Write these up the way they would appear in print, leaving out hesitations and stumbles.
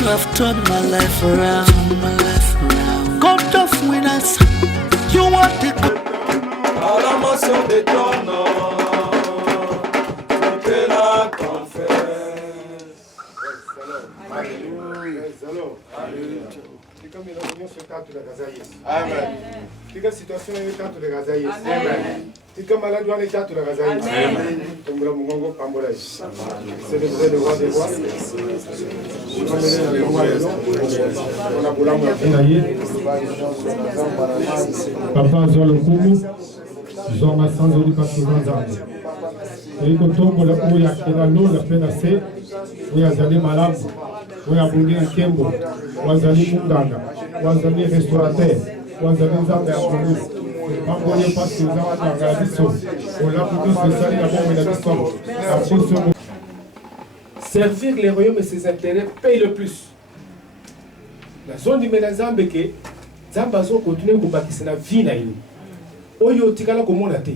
You have turned my life around, my life around. God of winners, you are the À la mention de ton nom, tout est là qu'on fait. Amen. Tika situation ni tanto de gaza yes. Amen. Tika maladie ni tanto de gaza yes. Amen. Tumbra mungongo pambola. C'est le roi des rois. On a boula moi. Papa Zolo Kumu, Zoma Sanzoli Patuzanza. Et quand on voit où il y a la peine assez, où il y a des malades, où il y a bourré un kembo, où il y a des munganga, où il y a des restaurateurs, où il y a des zambe à Kourou. Quand on est passé aux amas dans la mission, on l'a plutôt spécialisé d'abord où il a dit ça. Servir les royaumes et ses intérêts paye le plus. La zone du Ménazambe que Zambazo continue à bâtir la vie na ini. Oyo tikala komona te.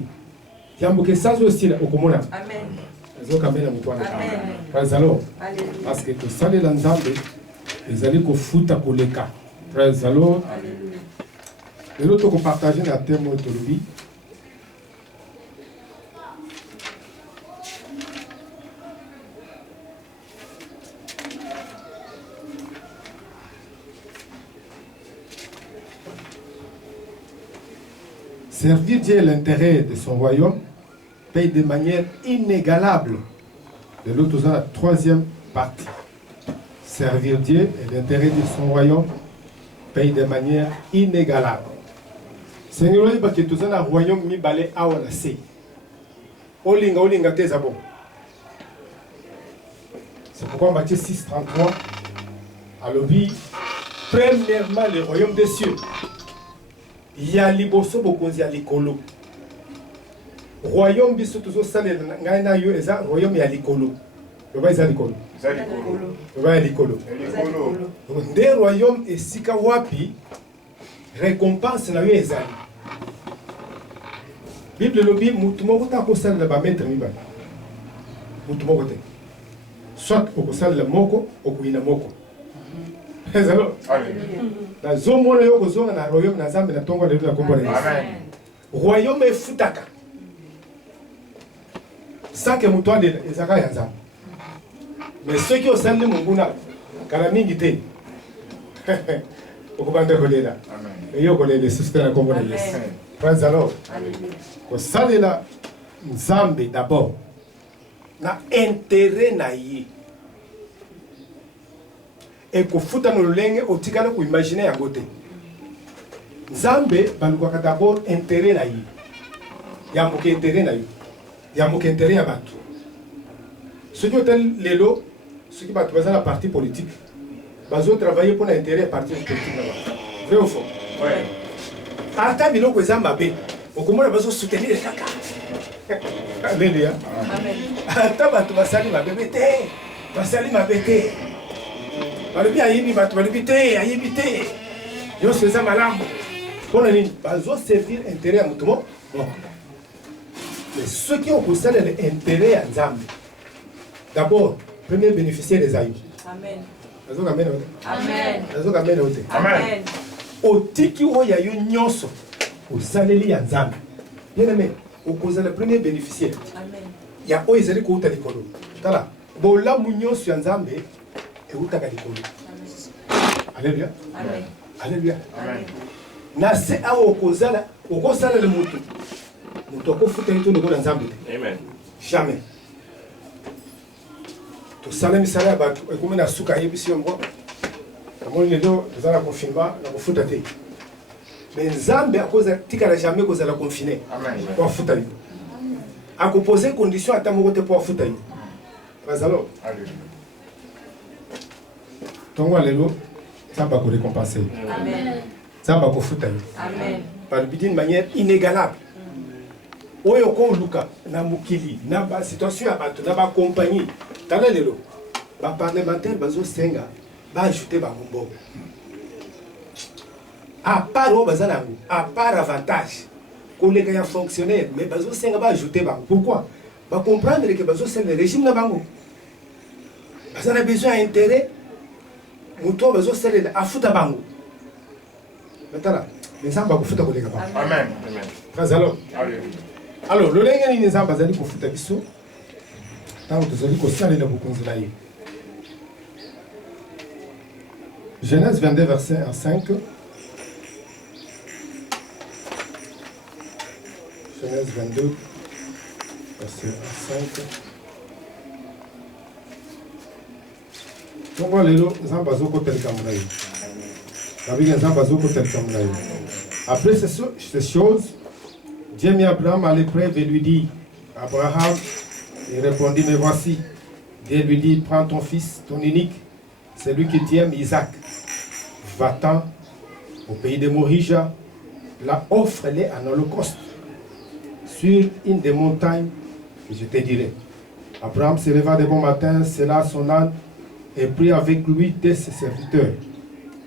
Yambuke sazo aussi au komona. Amen. Zo kamena mutwana. Amen. Praise the Lord. Alléluia. Parce que to sale la Nzambe ezali ko futa koleka. Praise the Lord. Alléluia. Et l'autre ko partager na thème autonomie. Servir Dieu l'intérêt de son royaume paye de manière inégalable. De l'autre, la troisième partie. Servir Dieu et l'intérêt de son royaume paye de manière inégalable. Seigneur, il y a tout un royaume mi balé à on a sé. Olinga te zabo. C'est pourquoi Matthieu 6:33 à l'obéi. Premièrement, le royaume des cieux. Il y a liboso bokonzi ya likolo. Royaume biso tuzo salé ngaina yo eza royaume ya likolo. Loba eza likolo. Eza likolo. Loba ya likolo. Likolo. Nde royaume esika wapi récompense na yo ezali. Bible lobi mutu moko ta ko salé ba maître mi ba. Mutu moko te. Soit ko salé moko okuina moko. Ezalo. Amen. Na zomo na yoko zonga na royaume na Nzambe na tongo de la kombo na Yesu. Amen. Royaume efutaka. Sake mutwande ezaka ya Nzambe. Mais ceux qui osali munguna kala mingi te. Okubanda kolela. Amen. Eyo kolela sister na kombo na Yesu. Praise the Lord. Alléluia. Ko salela Nzambe d'abord. Na intérêt na yi. Et qu'on fout dans le linge au tigana pour imaginer à côté. Nzambe baluka d'abord intérêt na yi. Ya moke intérêt na yi. Ya moke intérêt à batu. Ceux qui ont l'élo, ceux qui battent la partie politique, bazo travailler pour l'intérêt parti politique là-bas. Vrai ou faux? Ouais. Ata biloko ezamba be. Okomona bazo soutenir les kaka. Alléluia. Amen. Ata batu basali mabebe te. Basali mabete. Balobi ayibi bato balobi te ayibi te yo seza malamu pona nini bazo servir intérêt à mutumo bon mais ceux qui ont constaté l'intérêt à Nzambe d'abord premier bénéficiaire des aïeux. Amen. Bazo kamena ote. Amen. Bazo kamena ote. Amen. Otiki o ya yo nyonso o saleli ya Nzambe bien aimé o cause le premier bénéficiaire. Amen. Ya o ezali ko utali kolo tala bola mu nyonso ya Nzambe. Alléluia. Amen. Alléluia. Amen. Nase awo okozala okosala le mutu. Mutu okofuta ito ndeko na Nzambe. Amen. Jamais. To sala misala ba ekome na suka yebisi yombo. Kamoni lelo zala confinement na kofuta te. Mais Nzambe akoza tikala jamais kozala confiné. Amen. Pour futa yo. A composer condition ata moko te pour futa yo. Bazalo. Alléluia. Tongo lelo ça va récompenser. Amen. Ça va foutre. Amen. Par d'une manière inégalable. Oyo ko luka na mukili na ba situation ya bato na ba compagnie. Tala lelo. Ba parlementaire bazo senga ba ajouter ba ngombo. À part au bazanango, à part avantage. Collègue ya fonctionnaire mais bazo senga ba ajouter ba. Pourquoi? Ba comprendre que bazo c'est le régime na bango. Bazana besoin d'intérêt. muto bazo salela afuta bango. Maintenant, les zamba ko futa ko lega bango. Amen. Amen. Kazalo. Alléluia. Alors, le lenga ni zamba zali ko futa biso. Tango tozali ko salela bokonzela ye. Genèse 22 verset 1 5. Genèse 22 verset 1 5. Donc voilà, après ces choses, Dieu mit Abraham à l'épreuve et lui dit, Abraham, il répondit, mais voici. Dieu lui dit, prends ton fils, ton unique, celui qui t'aime, Isaac. Va-t'en au pays de Morija, là offre-les en holocauste sur une des montagnes que je te dirai. Abraham se leva de bon matin, sella son âne et prit avec lui de ses serviteurs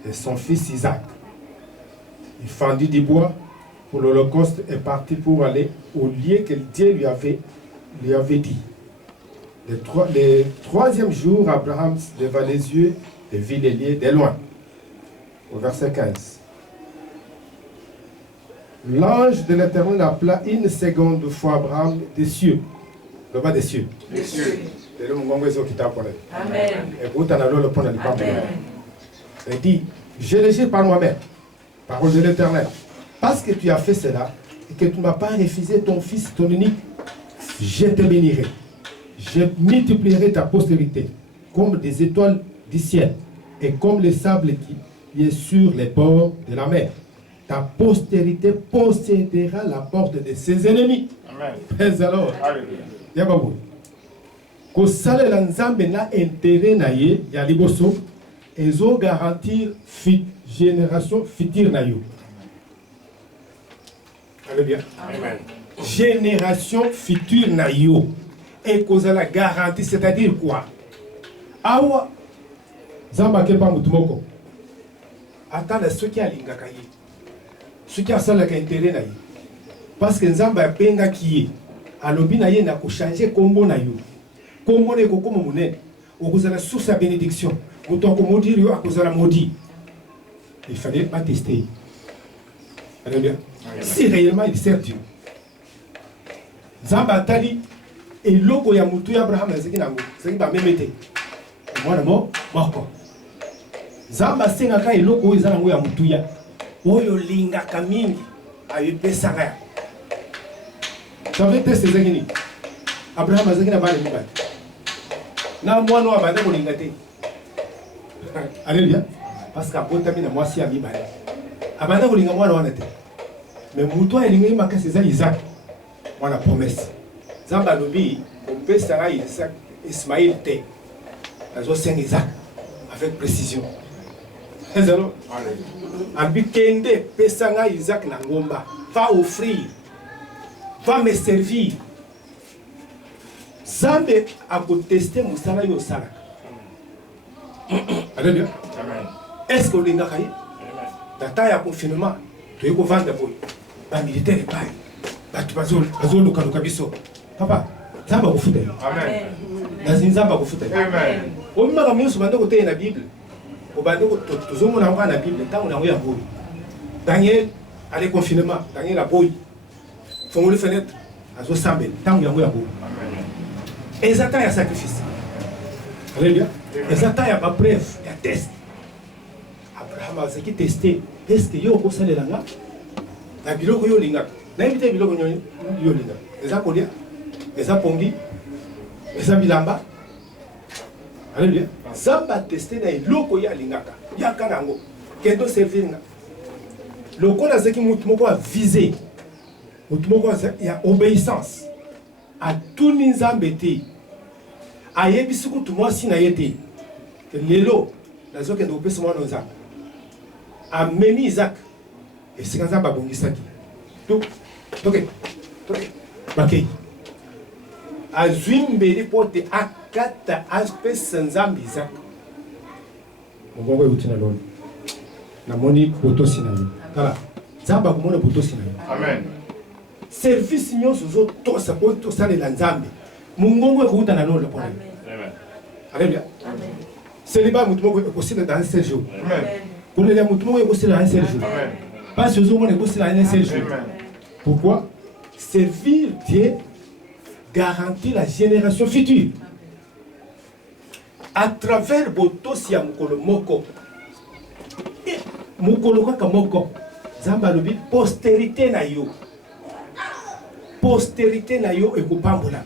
et son fils Isaac. Il fendit du bois pour l'holocauste et partit pour aller au lieu que Dieu lui avait dit. Le troisième jour, Abraham leva les yeux et vit les lieux de loin. Au verset 15. L'ange de l'Éternel appela une seconde fois Abraham des cieux. Le bas des cieux. Des cieux. Amen. Il dit, je le jure par moi-même, parole de l'Éternel, parce que tu as fait cela et que tu ne m'as pas refusé ton fils, ton unique, je te bénirai. Je multiplierai ta postérité comme des étoiles du ciel et comme le sable qui est sur les bords de la mer. Ta postérité possédera la porte de ses ennemis. Amen. Mais alors, Alléluia. kosalela nzambe na intérêt na ye ya liboso ezo garantir génération future na yo. Allez bien. Amen. Génération future na yo et kozala garantie, c'est-à-dire quoi? Awa zamba ke pa mutu moko atala soki alingaka ye soki asalaka intérêt na ye parce que nzamba apengaki ye alobi na ye na kochange kombo na yo kombo na ekokoma monene okozala source ya bénédiction moto akomodire yo akozala maudit. Il fallait pas tester. Allez bien. Si réellement il sert Dieu, nzamba atali eloko ya mutu ya Abraham azeki nango zeki bamemete mwana moko nzamba asengaka eloko oyo eza nango ya mutu ya oyo lingaka mingi ayepesaka ya savez teste ezeki nini. Abraham azeki na bana mibale na mwana oyo abanda kolinga te. Alléluia. Parce qu'abotami na mwasi ya mibale abanda kolinga mwana wana te, mais mutu ayelinga ye makasi eza Isaac mwana promesse. Nzambe alobi opesaka Isaac Ismaïl te, azosenga Isaac avec précision. Ezalo abi kende pesanga Isaac na ngomba, va offrir, va me servir. Nzambe akoteste mosala yo osalaka. Alléluia. Amen. Est-ce que olingaka ye data ya confinement toye kovanda boye bamilitaire epai bato bazolukaluka biso papa nzambe akofuta ye. Amen. Nazi nzambe akofuta ye. Amen. omimaka nyonso bande koteya na bible obande tozomona yango na bible ntango nango ya boyi. Daniel ale confinement, Daniel aboyi fongoli fenêtre azosambela ntango yango ya boyi. Eza temps ya sacrifice. Alléluia. Eza temps ya bapreuve ya test. Abraham azaki testé, est-ce que yo okosalela nga na biloko yo lingaka nayebi te biloko yo lingaka eza kolia eza pongi eza bilamba. Alléluia. Zamba testé na eloko ya lingaka yaka nango kendo servir nga lokola azaki mutu moko avisé mutu moko ya obéissance atuni nzambe te ayebisi kutu mwasi na ye te lelo nazokende kopesa mwana nzambe amemi Isaac esika nzambe abongisaki toke bakei azwi mbeli po te akata apesa nzambe Isaac. Mongongo euti na loni namoni botosi na yo tala nzambe akomona botosi na yo. Amen. Service nyonso ozotosa po tosalela nzambe mongongo ekouta na lolo pona. Amen. Alléluia. célibat mutumo est possible dans un seul jour. Pour les mutumo est possible dans un seul jour. Pas ce jour, on est possible dans un seul jour. Pourquoi? Servir Dieu garantit la génération future. À travers Botosi ya mukolo moko. Mukolo kaka moko. Zamba lobi postérité na yo. Postérité na yo ekopambola.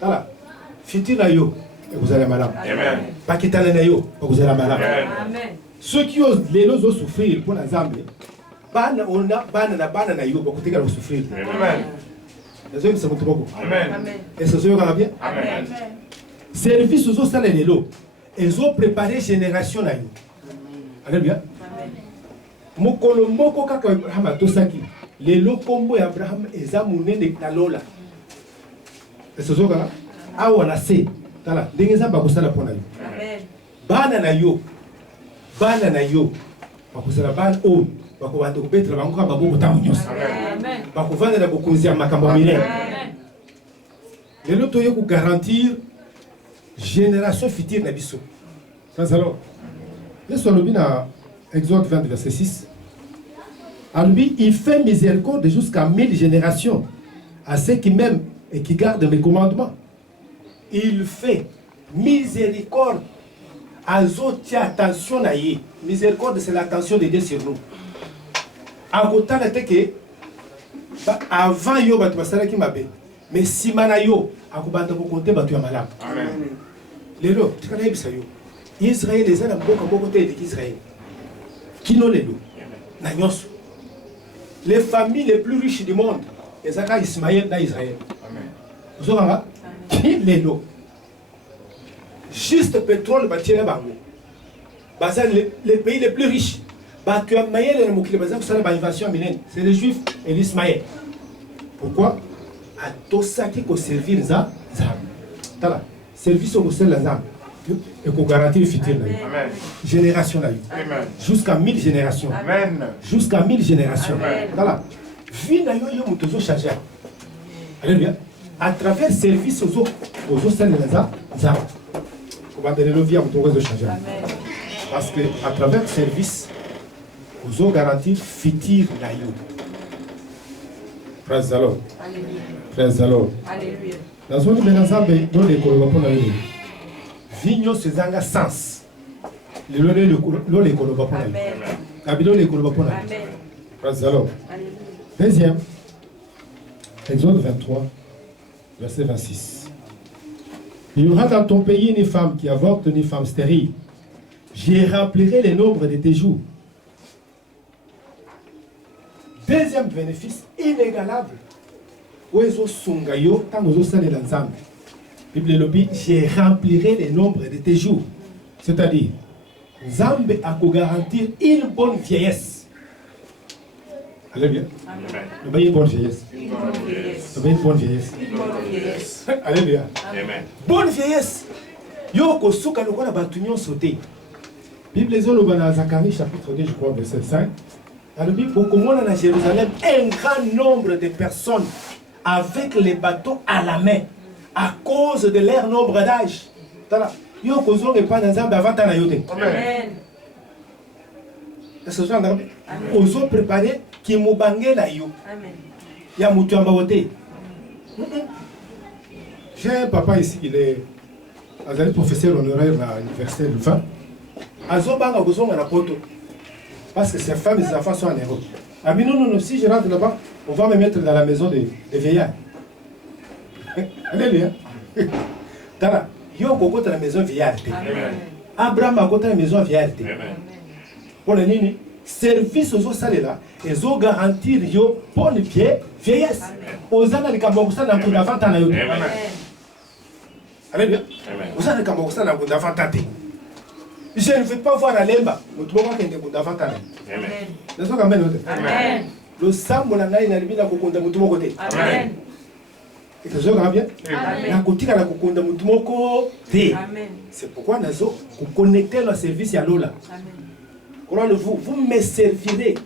Voilà. Futur na yo ekozala malamu. Amen. Pakitana na yo ekozala malamu. Amen. Ceux qui osent les osent souffrir pour la Zambie. Bana na yo bakoteka ko souffrir. Amen. Amen. Et ce soit bien. Amen. Service aux autres lelo. Ils ont préparé génération na yo. Alléluia. Mokolo moko kaka Abraham atosaki. Lelo kombo ya Abraham eza munene talola. Et ce soit awa na se. Tala ndenge za bakosala pona yo. Amen. Bana na yo. Bakosala bana o bakobanda kobetra bango ka baboko tango nyonso. Amen. Bakovanda na bokonzi ya makambo milele. Amen. Lelo toye ko garantir génération future na biso. Ça alors. Yesu alobi na Exode 20 verset 6. Alobi il fait miséricorde jusqu'à 1000 générations à ceux qui m'aiment et qui gardent mes commandements. Il fait miséricorde. Azotia attention à y. Miséricorde c'est l'attention de Dieu sur nous. Agotan était que avant yo batu basala ki mabe. Mais si mana yo akubanda ko compter batu ya malamu. Amen. Lelo tikana yebisa yo. Israël les ana beaucoup côté d'Israël. Kino lelo. Na nyonso. Les familles les plus riches du monde, ezaka Ismaël na Israël. Amen. Vous avez qui lelo. Juste pétrole batira bango. Baza les pays les plus riches. C'est les Juifs et l'Ismaël. Pourquoi? À tout ça qui peut servir ça, service au sein de la et qu'on garantit le futur. Génération là. Jusqu'à 1000 générations. Amen. Jusqu'à 1000 générations. Voilà. Vie na yo yo mutozo charger. Alléluia. À travers service aux sein de la on va donner le vie à mutozo charger. Parce que à travers service vous ont garanti futur na yo. Praise the Lord. Alléluia. Praise the Lord. Alléluia. Dans une benazambe dans les kolobapona yo. Vigno sezanga sens. Le kolobapona. Amen. Kabilo le kolobapona. Amen. Praise the Lord. Alléluia. Deuxième. Exode 23 verset 26. Il y aura dans ton pays ni femme qui avorte ni femme stérile. J'y remplirai les nombres de tes jours. Deuxième bénéfice inégalable. Oezo sungayo tangozo sale la nzambe. Bible lobi, je remplirai les nombres de tes jours. C'est-à-dire, nzambe a garantir une bonne vieillesse. Alléluia. Amen. Une bonne vieillesse. Une bonne vieillesse. Alléluia. Amen. Bonne vieillesse. Yoko suka lokona batunyon sauté. Bible zo lobana Zacharie chapitre 2 je crois verset 5. Pour comment on a à Jérusalem un grand nombre de personnes avec les bateaux à la main à cause de leur nombre d'âge. Yo kozo n'est pas dans un bavata na yote. Amen. Est-ce que vous avez ozo préparé qui moubange la yo. Amen. Ya mutu ambawote. J'ai un papa ici il est professeur honoraire à l'université de Lufan. Azo banga kozo na poto. Parce que ces femmes et ces enfants sont en héros. Ah mais non, si je rentre là-bas, on va me mettre dans la maison des vieillards. Alléluia. Tala, yo koko dans la maison vieillard. Abraham a côté la maison vieillard. Pour le nini, service aux autres là, ils ont garanti yo bonne vieillesse. Aux ans de Kamokusa dans le avant à la yo. Alléluia. Aux ans de Kamokusa dans le avant à je ne veux pas voir la lemba. Amen. Le sang mon anaï n'a pas de mutumo côté. Amen. Et que je regarde bien. La côté à la coconda mutumo côté. Amen. C'est pourquoi nous vous connectez le service à l'ola. Amen. Vous me servirez.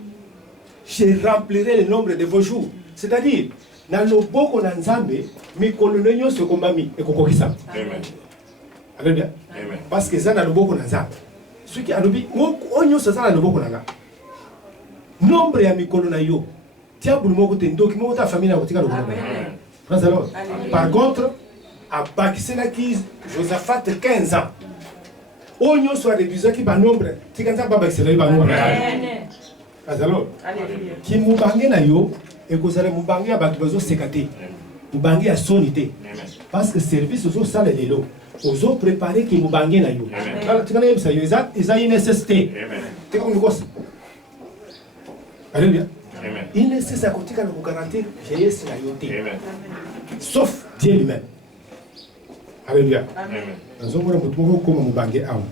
Je remplirai le nombre de vos jours. C'est-à-dire, dans le beau qu'on a nzambe, mais qu'on ne se combat et qu'on ça. Amen. Alléluia. Parce que ça n'a le beaucoup dans ce qui a le but, on y ça le beaucoup dans nombre ya mikolo na yo. Tia pour mo côté donc mo ta famille na kotika le beaucoup. Par contre, à Bakisena qui Josaphat 15 ans. On y soit réduisant qui par nombre. Tu quand ça pas Bakisena ba nombre. Azalo. Qui mubange na yo et ko sala mubange ba tu bezo sekate. Mubange ya sonité. Parce que service aux sala lelo. Aux autres préparer qui mubange na yo. Alors tu connais ça yo ils ont une nécessité. Tu comme nous Alléluia. Il est nécessaire qu'on tika nous garantir vieillesse na yo té. Sauf Dieu lui-même. Alléluia. Amen. Nous avons beaucoup comme mubange awo.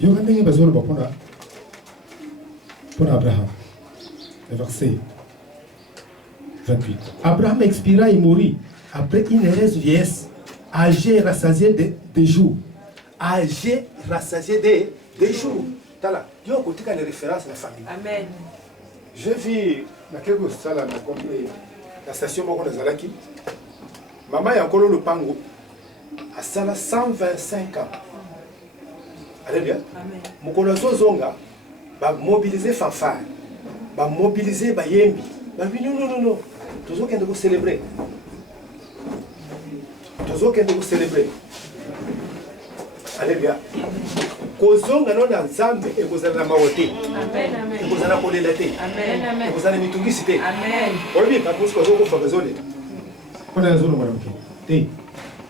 Yo quand ndenge bazolo ba pour Abraham. Le verset 28. Abraham expira et mourit après une heureuse vieillesse, âgé et rassasié des jours. Âgé, rassasié des jours. Tala, il y a une référence à la famille. Amen. Je vis dans quelque chose, la station de Zalaki. Maman est encore le pango. À Sala 125 ans. Alléluia. Amen. Mokolozo Zonga va mobiliser fanfare. Va mobiliser Bayembi. Non. Toujours qu'on doit célébrer. Toujours qu'on doit célébrer. Alléluia. Kozonga non dans Zambe et kozana mawote. Amen. Amen. Kozana kolelate. Amen. Amen. Kozana mitungisi. Amen. Obi pas parce que kozoko fagazole. On a zone madame. Té.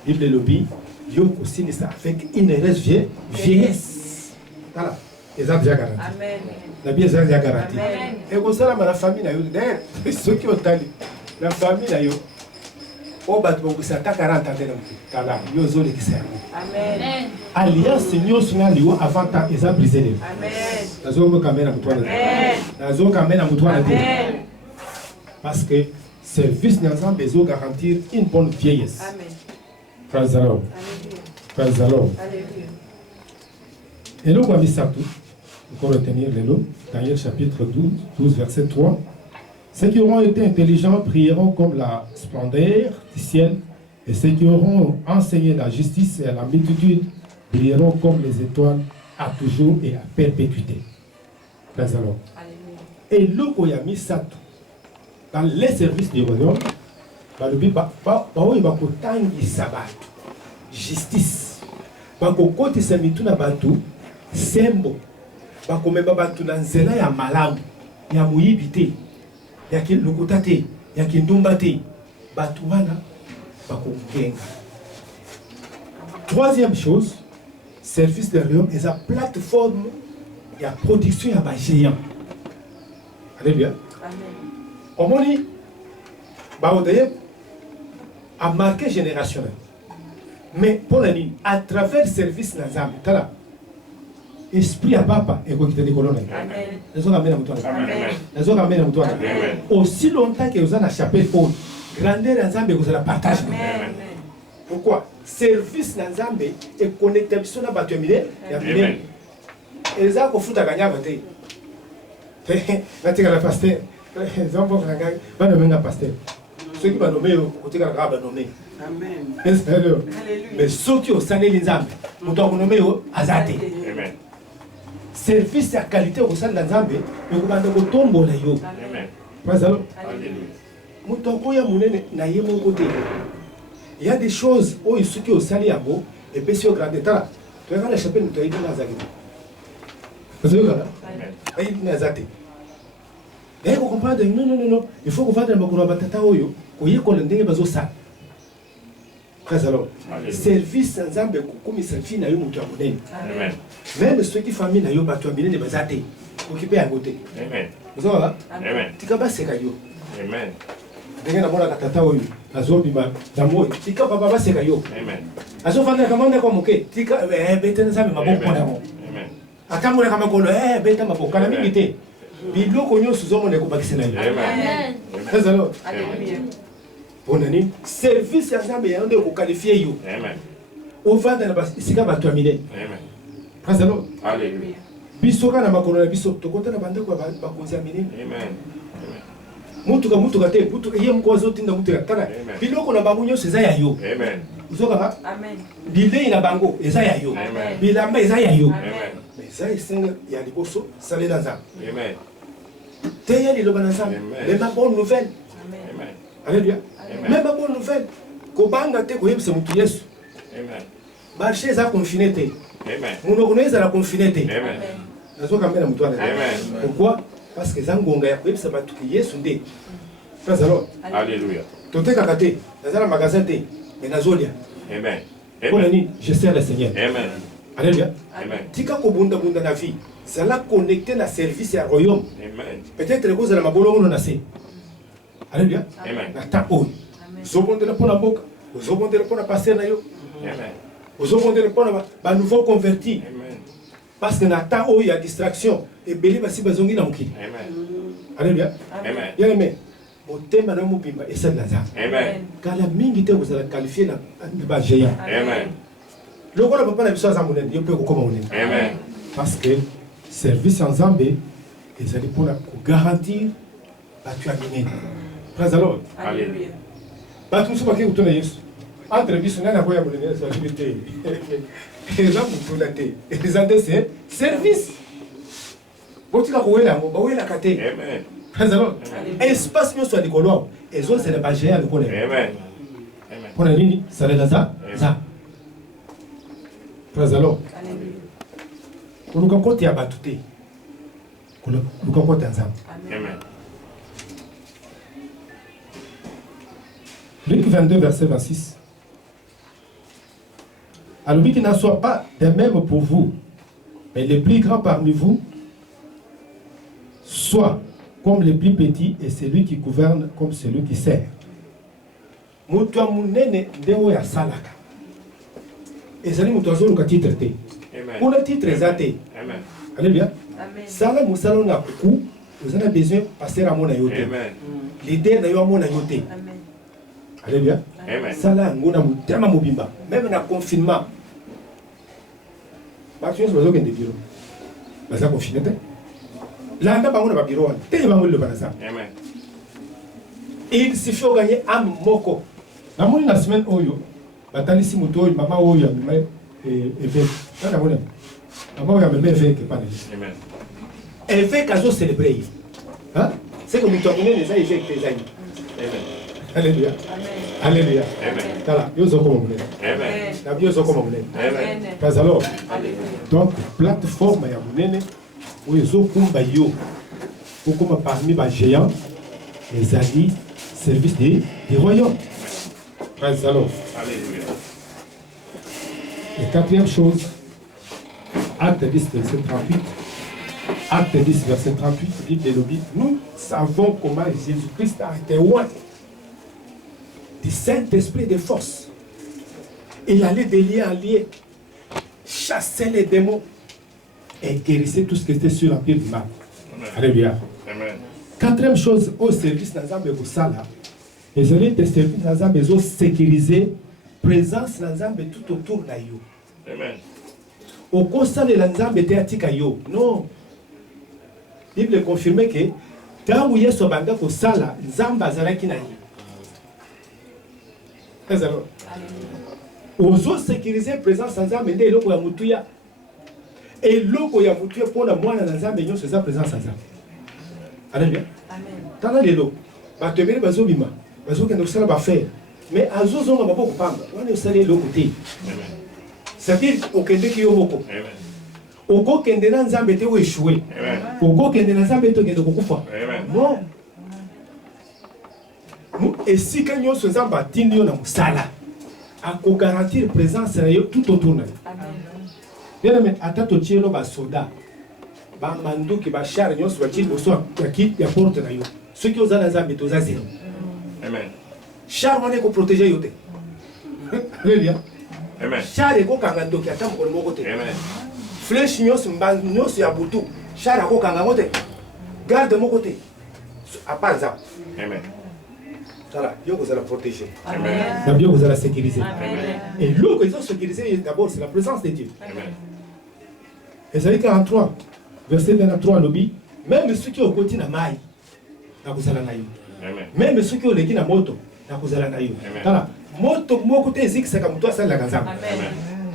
Bible lobby, yo aussi ça avec une heureuse vieillesse. Voilà. Ils ont déjà garanti. Amen. La bien déjà garanti. Et comme ça la famille na yo derrière ceux qui ont tali. La famille na yo au bat beaucoup ça ta 40 ans de kala yo zone qui sert. Amen. Alliance Seigneur suna liwo avant ta ils ont brisé. Amen. Nazo mo kamera mutwa na. Amen. Nazo kamera mutwa na. Amen. Parce que service n'a besoin de garantir une bonne vieillesse. Amen. Praise the Lord. Praise the Lord. Et nous, on va ça tout. Il faut retenir les lots. Daniel chapitre 12, verset 3. Ceux qui auront été intelligents prieront comme la splendeur du ciel, et ceux qui auront enseigné la justice et la multitude brilleront comme les étoiles à toujours et à perpétuité. Praise the Lord. Et nous, on a mis ça tout. Dans les services du royaume, balobi baoyo bakotangisa bato justice bakokotisa mitu na bato sembo bakomeba bato na nzela ya malamu ya moyibi te ya kilokota te ya kindumba te bato wana bakokenga. Troisième chose, service de royaume est la plateforme ya production ya bagéant. Alléluia. Amen. Omoni baodaye a marqué générationnel. Mais pour la ligne, à travers le service Nazam, esprit à papa et quoi qui te décolonne. Amen. Aussi longtemps que vous en avez chapé pour grandeur Nazam, vous la partagez. Pourquoi? Service Nazam est connecté à la bâtiment. Et ça, il faut gagner à voter. La pasteur, les enfants vont devenir pasteur. Ceux qui vont nommer, côté va nommer. Amen. Mais ceux qui ont sané les âmes, nous devons nommer Azate. Amen. Service à qualité au sein de l'Azambe, nous devons tomber là. Amen. Il y a des choses où ceux qui ont sané à vous, et puis si au grand état, tu vas la chapelle, tu vas y aller dans Azate. Et vous comprenez, non, il faut qu'on fasse un peu de temps. Service sans zambe comme service na yo mutu abonene. Amen. Même ceux qui famille na yo batu abonene bazate. Occupé à côté. Amen. Vous savez? Amen. Tikaba seka yo. Amen. Denga na mona katata oyo. Azobi ba damo. Tika baba ba seka yo. Amen. Azo fanda kamanda kwa moke. Tika betena zambe maboko na mo. Amen. Akamuna kama kono beta maboko na mingi te. Biloko nyo suzomo ne kubakisela yo. Amen. Amen. Alléluia. Bonani service ya Nzambe ya ndio kuqualifier yo. Amen. Ovanda na basika bato amine. Amen. Praise the Lord. Hallelujah. Bisoka na makolo na biso tokota na bande ko bakonzi amine. Amen. Mutuka te mutuka ye mkozo tinda mutuka tala. Biloko na bangunyo seza ya yo. Amen. Uzokanga? Amen. Bilei na bango, eza ya yo. Amen. Bilamba eza ya yo. Amen. Mais ça esenga ya liboso sale na nzambe. Amen. Teya liloba na nzambe. Amen. Mais ma bonne nouvelle. Amen. Alléluia. Amen. Même ma bonne nouvelle. Kobanga te koyebisa mutu Yesu. Amen. Marché eza confiné te. Amen. Munoko no ezala confiné te. Amen. Nazokambela mutu wana. Amen. Pourquoi? Parce que eza ngonga ya koyebisa bato ke Yesu nde. Frères alors, Alléluia. totekaka te, naza na magasin te, mais nazolia. Amen. Mpona Amen. nini? Je sers le Seigneur. Amen. Alléluia. Amen. Tika kobunda na vie, zala connecté na service ya royaume. Amen. Peut-être kozala mabolongo na se. Alléluia. Amen. Na ta oyo. Ozobondela mpona mboka, ozobondela mpona paster na yo, Amen. ozobondela mpona ba nouveau converti. Amen. Parce que na ta oyo ya distraction, ebele basi bazongi na mokili. Amen. Alléluia. Amen. Bien aimé. Motema na mobimba esali na nzambe. Amen. Kala mingi te kozala qualifié na ba géant. Amen. Lokola papa na biso aza monene, yo mpe okokoma monene. Amen. Parce que service en Zambé, ezali mpona kogarantir bato ya minene. Praise the Lord. Alléluia. Bato mosusu bake kotuna Yesu. Entre biso nani akoya monene ezali te. Eza motuna te. Eza nde se service. Botika kowela yango, bawelaka te. Amen. Praise the Lord. Espace nyonso ya likolo awo ezozela bagéant ya likolo. Amen. Amen. Mpona nini? salela za. Praise the Lord. Koluka kote ya bato te. Koluka kote ya Nzambe. Amen. Luc 22, verset 26. Alors, qu'il n'en soit pas de même pour vous, mais les plus grands parmi vous, soit comme les plus petits, et celui qui gouverne comme celui qui sert. Mutu ya munene nde oyo asalaka. Ezali mutu azoluka titre te. Amen. Kuna titre eza te. Amen. Alléluia. Sala musala na kuku, oza na besoin passer amona yo te. Amen. Leader na yo amona yo te. Alléluia. Amen. Sala yango na motema mobimba. Même na confinement. Bato nyonso bazokende biro. Baza confiné te. Landa bango na babiro wana. Te bango liloba na Nzambe. Amen. Il suffit oganye ame moko. Namoni na semaine oyo, batalisi moto oyo, mama oyo ya meme évêque. Nana mona. Mama oyo ya meme évêque pas na. Amen. Évêque azo célébrer. Hein? C'est comme mutu ya munene eza évêque te ezali. Amen. Alléluia. Alléluia. Amen. Tala, yo zoko monene. Amen. Na bio zoko monene. Amen. Pas alors. Donc, plateforme ya monene, Oyo zokumba yo. Okoma parmi ba géants, les alliés, service des royaumes. Praise the Lord. Alléluia. Et quatrième chose, Acte 10, verset 38. Acte 10, verset 38, Bible de l'Obi. Nous savons comment Jésus-Christ a été loin du Saint-Esprit de force. Il allait de lieu en lieu, chasser les démons Et guérissait tout ce qui était sur l'empire du mal. Amen. Alléluia. Amen. Quatrième chose, au service d'Azambe Boussala, les alliés de service d'Azambe, ils ont sécurisé présence na Nzambe tout autour na yo. Amen. Okosalela Nzambe te atika yo. Non. Bible confirme que ntango Yesu abanda kosala Nzambe azalaki na ye. Ezalo. Ozo sécuriser présence na Nzambe nde eloko ya mutuya. Eloko ya mutuya mpona mwana na Nzambe nyonso eza présence na Nzambe. Alléluia. Amen. Tala lelo. Bato ebele bazobima. Bazokende kosala bafere. Mais azozonga maboko pamba. Wana osali eloko te. Amen. C'est-à-dire okendeki yo moko. Amen. Okokende na Nzambe te oéchoué. Amen. Okokende na Nzambe te okende kokufa. Amen. Non. Esika nyonso Nzambe atindi yo na mosala akogarantir présence na yo tout autour na yo. Bien aimé, ata totie lo basoda bamanduki bashare nyonso batie liboso ya porte na yo soki oza na Nzambe toza zero. Amen. Char wana ekoprotege yo te. Alléluia. Amen. Char ekokanga ndoki ata mokolo moko te. Amen. Flèche nyonso mbanzu nyonso ya butu char akokanga ngo te. Garde moko te. À part Nzambe. Amen. Voilà, Dieu vous a protégé. Amen. Dieu vous a sécurisé. Amen. Et l'eau qu'ils ont sécurisé, d'abord, c'est la présence de Dieu. Amen. Esaïe 43, verset 23, lobby, même ceux qui ont côté na maï, na kuzala na yo. Amen. Même ceux qui ont leki na moto, na kuzala na yo. Amen. Voilà, moto moko te ezikisaka moto asalelaka nzambe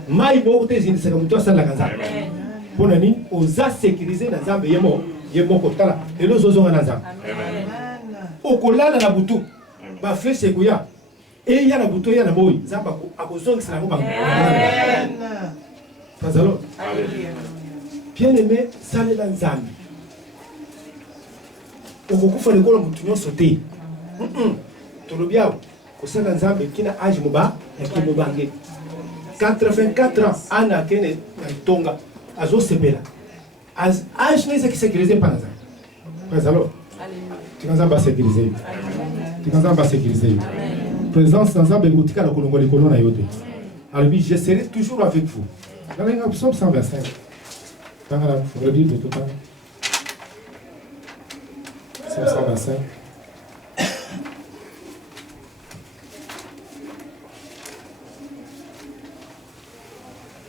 mai moko te ezindisaka moto asalelaka nzambe mpona nini oza sécurisé na nzambe ye moko tala lelo ozozonga na nzambe okolala na butu bafleshe ekoya eya na butu eya na moi nzambe akozongisela yango bango pazalo bien aimé salela nzambe okokufa lekolo motu nyonso te tolobi awa kosala nzambe kina age moba yaki mobange 84 ans ana akene na etonga azosepela age na ezaki sécurisé mpa na nzambe pazalo tika nzambe asécurisé yo tika nzambe asécurisé yo présence na nzambe ekotikala kolongwa likolo na yo te alobi je serai toujours avec vous nalenga psaume 125 tangala le bible total psaume 125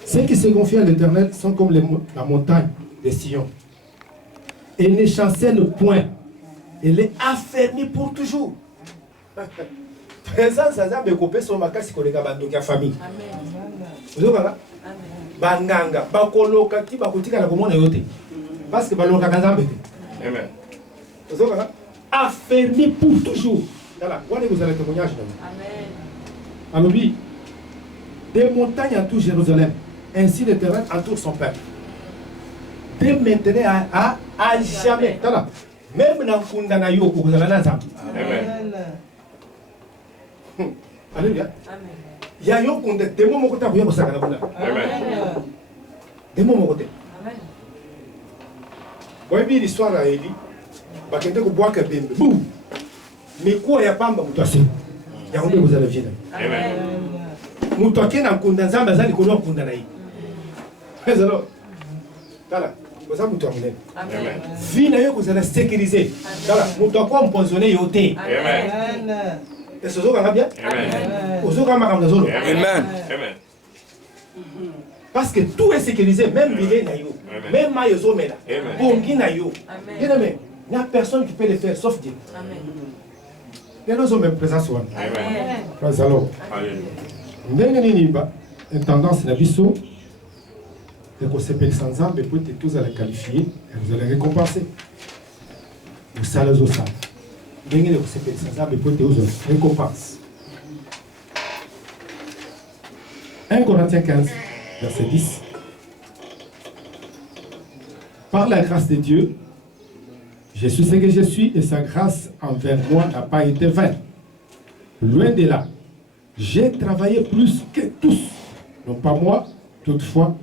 Ceux qui se confient à l'Éternel sont comme la montagne de Sion. Elle ne chancelle point. Elle est affermie pour toujours. Présence à Nzambe ekopé sur makasi koleka bandoki ya famille. Ozokanga? Banganga, bakoloka ki bakotika na komona yo te. Parce que baloka Nzambe te. Amen. Ozokanga? Affermie pour toujours. Voilà, voilà vous avez le témoignage. Amen. Alobi, des montagnes entourent Jérusalem. Ainsi l'Éternel entoure son peuple. De maintenant à jamais. Tala. Même dans Kunda na yo vous avez Nzambe. Amen. Alléluia. Il y a yo Kunda demo moko ta kuya kosaka na Kunda. Amen. Demo moko te. Amen. Voyez l'histoire à Élie. Bakende ko boaka bembe. Bou. Mais quoi ya pamba mutase. Ya onde vous allez venir. Amen. Mutoke na Kunda Nzambe azali kolwa Kunda na yi. Alors, voilà, vous avez tout amené. Amen. Vie na yo vous allez sécuriser. Voilà, mutoko empoisonné yo te. Amen. Est-ce que vous avez bien? Amen. Vous avez bien zolo. Amen. Amen. Parce que tout est sécurisé, même bilé na yo, même mayo zo mena. Bongi na yo. Bien aimé, il n'y a personne qui peut le faire sauf Dieu. Amen. Il y a nos même présence one. Amen. Praise the Lord. Alléluia. Ndenge nini ba une tendance na biso et qu'on s'appelle sans Nzambe pour être tous à la qualifier et vous allez récompenser. Vous savez aux autres. Ndenge ni s'appelle sans Nzambe pour être aux autres récompense. 1 Corinthiens 15 verset 10. Par la grâce de Dieu, je suis ce que je suis et sa grâce envers moi n'a pas été vaine. Loin de là. J'ai travaillé plus que tous, non pas moi, toutefois,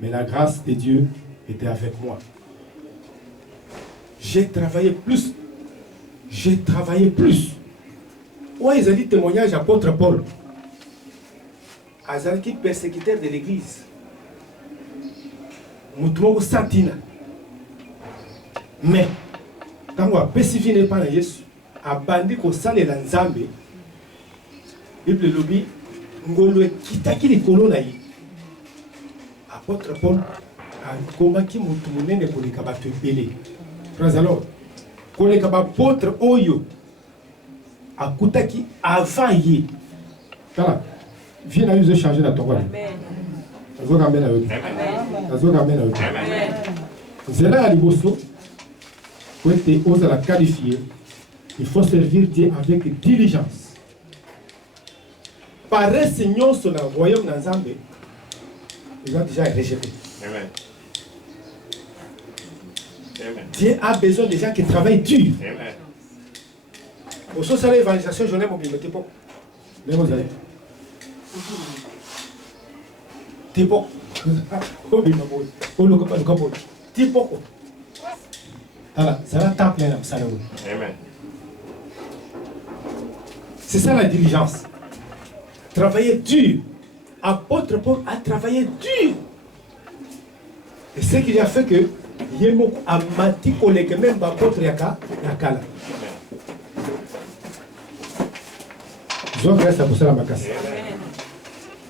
mais la grâce de Dieu était avec moi. J'ai travaillé plus. J'ai travaillé plus. Où ils ont dit témoignage apôtre Paul. Azalki persécuteur de l'église. Moutoumou Satina. Mais, quand on a persévéré par Jésus, a bandi ko sale la Nzambe. Bible lobi ngolo kitaki likolo na ye. Apôtre Paul a komaki mutu munene koleka bato ebele. Praise alors. Koleka ba apôtre oyo akutaki avant ye. Tala. Viens à nous échanger la tombe. Amen. Azoka mena yo. Amen. Azoka mena yo. Amen. Zela ya liboso pour être ose la qualifier. Il faut servir Dieu avec diligence. Paresse nyonso na royaume na Nzambe, ils ont déjà rejeté. Amen. Amen. Dieu a besoin de gens qui travaillent dur. Amen. Au sens de l'évangélisation, je n'ai pas oublié. Tipo. Tipo. Voilà, ça va taper là, ça. Amen. C'est ça la diligence. Travailler dur. Apôtre Paul a travaillé dur. Et ce qu'il a fait que Yemoko a mati collègue même apôtre Yaka Yakala. Je reste à pousser la macasse.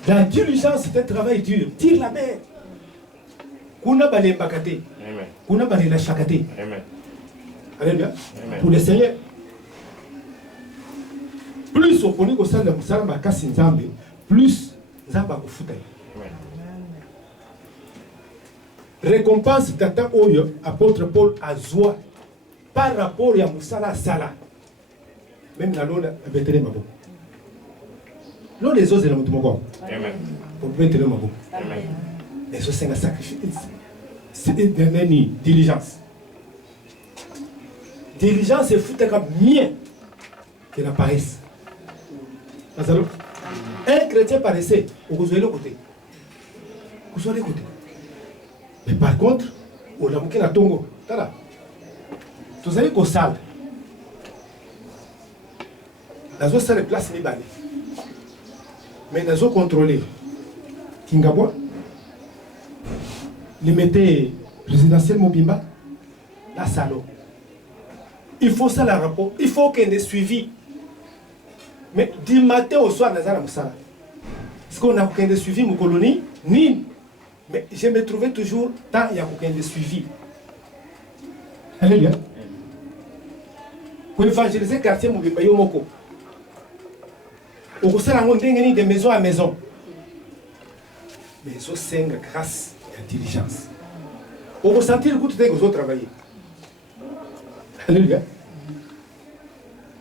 La diligence, c'est un travail dur. Tire la mer. Kuna bale bakate. Kuna bale la chakate. Alléluia. Pour le Seigneur. plus okoni kosala mosala makasi nzambe plus nzambe akofuta yo. Récompense tata oyo apôtre Paul azwa par rapport ya mosala sala même na lona betele mabo lo les autres éléments moko amen pour betele mabo amen et so c'est un sacrifice c'est une diligence est foutue comme mieux que la paresse. Un chrétien paresseux vous avez le côté vous avez le côté. Mais par contre, on a beaucoup de tongo. Vous savez qu'au salle, dans une salle de place, mais dans une contrôlée, Kingabwa, les mettez présidentiel Mobimba, la salle. Il faut ça le rapport, il faut qu'il y ait suivi. Mais du matin au soir, dans la salle. Est-ce qu'on a qu'il y ait suivi mon colonie? Ni. Mais je me trouvais toujours tant il y a aucun de suivi. Alléluia. Pour évangéliser le quartier, je vais Moko. Au sein de maison à maison. Mais c'est une grâce et une diligence. On va sentir le coup de que vous travaillez. Alléluia.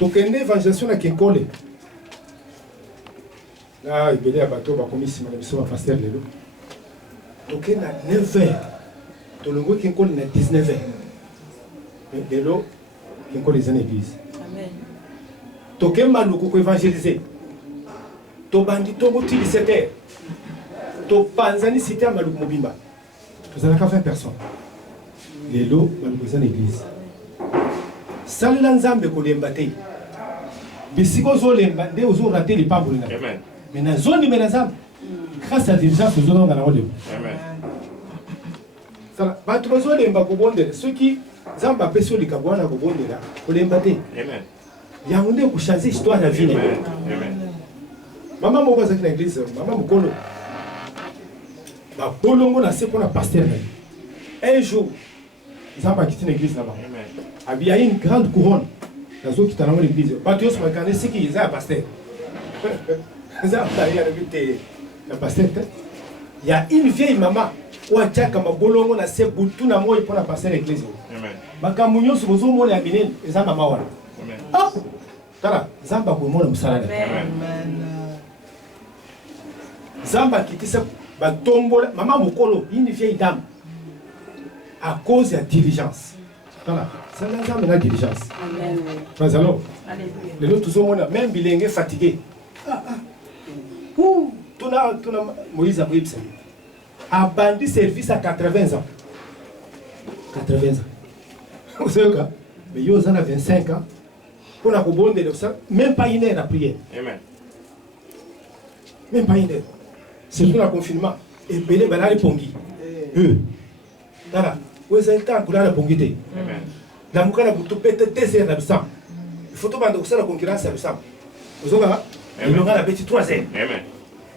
Donc, une évangélisation à Kenkole. Là, il y a un bateau, il y a un commissaire, il y a un pasteur. Donc, il y a 9 heures. Tout le monde qui est 19 heures. Mais là, qui est en église. Amen. Donc, il y a un qui évangéliser. Tu bandit, tu as 17 heures. Tu as une cité à Malouk Mobimba. Tu as 20 personnes. Les lots, Malouk est en église. Salut l'ensemble que les batailles. Mais si vous avez raté les pas pour les Amen. Mais dans la zone de Ménazam, grâce à la diligence, nous allons dans la rôle. Amen. Ceux qui ont appelé sur les Kabouana, pour les battre. Il y a un monde qui change l'histoire de la vie. Maman m'a dit dans l'église, maman m'a dit, ma bolongo na c'est qu'on a pasteur. Un jour, ils ont quitté l'église là-bas. Il y a une grande couronne dans ceux qui sont dans l'église. Batios m'a dit, c'est qui est un pasteur. Il y a une vieille maman qui a dit que ma bolongo na c'est boutou na moi pour la pasteur l'église. Bakamunyo sur vos mots les abinés, ils ont maman wala. Ah, tala, zamba pour moi le musala. Zamba qui dit ça, batombo, maman mukolo, une vieille dame, à cause de la diligence. Voilà, c'est la diligence. Amen. Mais alors, les autres, tout le monde, même bilingue fatigué. Tout le Moïse a pris ça. Abandonné service à 80 ans. 80 ans. Vous savez quoi? Mais il y a 25 ans. Pour la bonne même pas une heure à prier. Amen. Même pas une heure. C'est tout le confinement. Et Béné va aller pongi. Voilà. Où est-ce que vous allez pongi? La mouka vous pète 2 heures d'absence. Il faut tout le monde la concurrence d'absence. Vous avez il aura la petite 3 heures.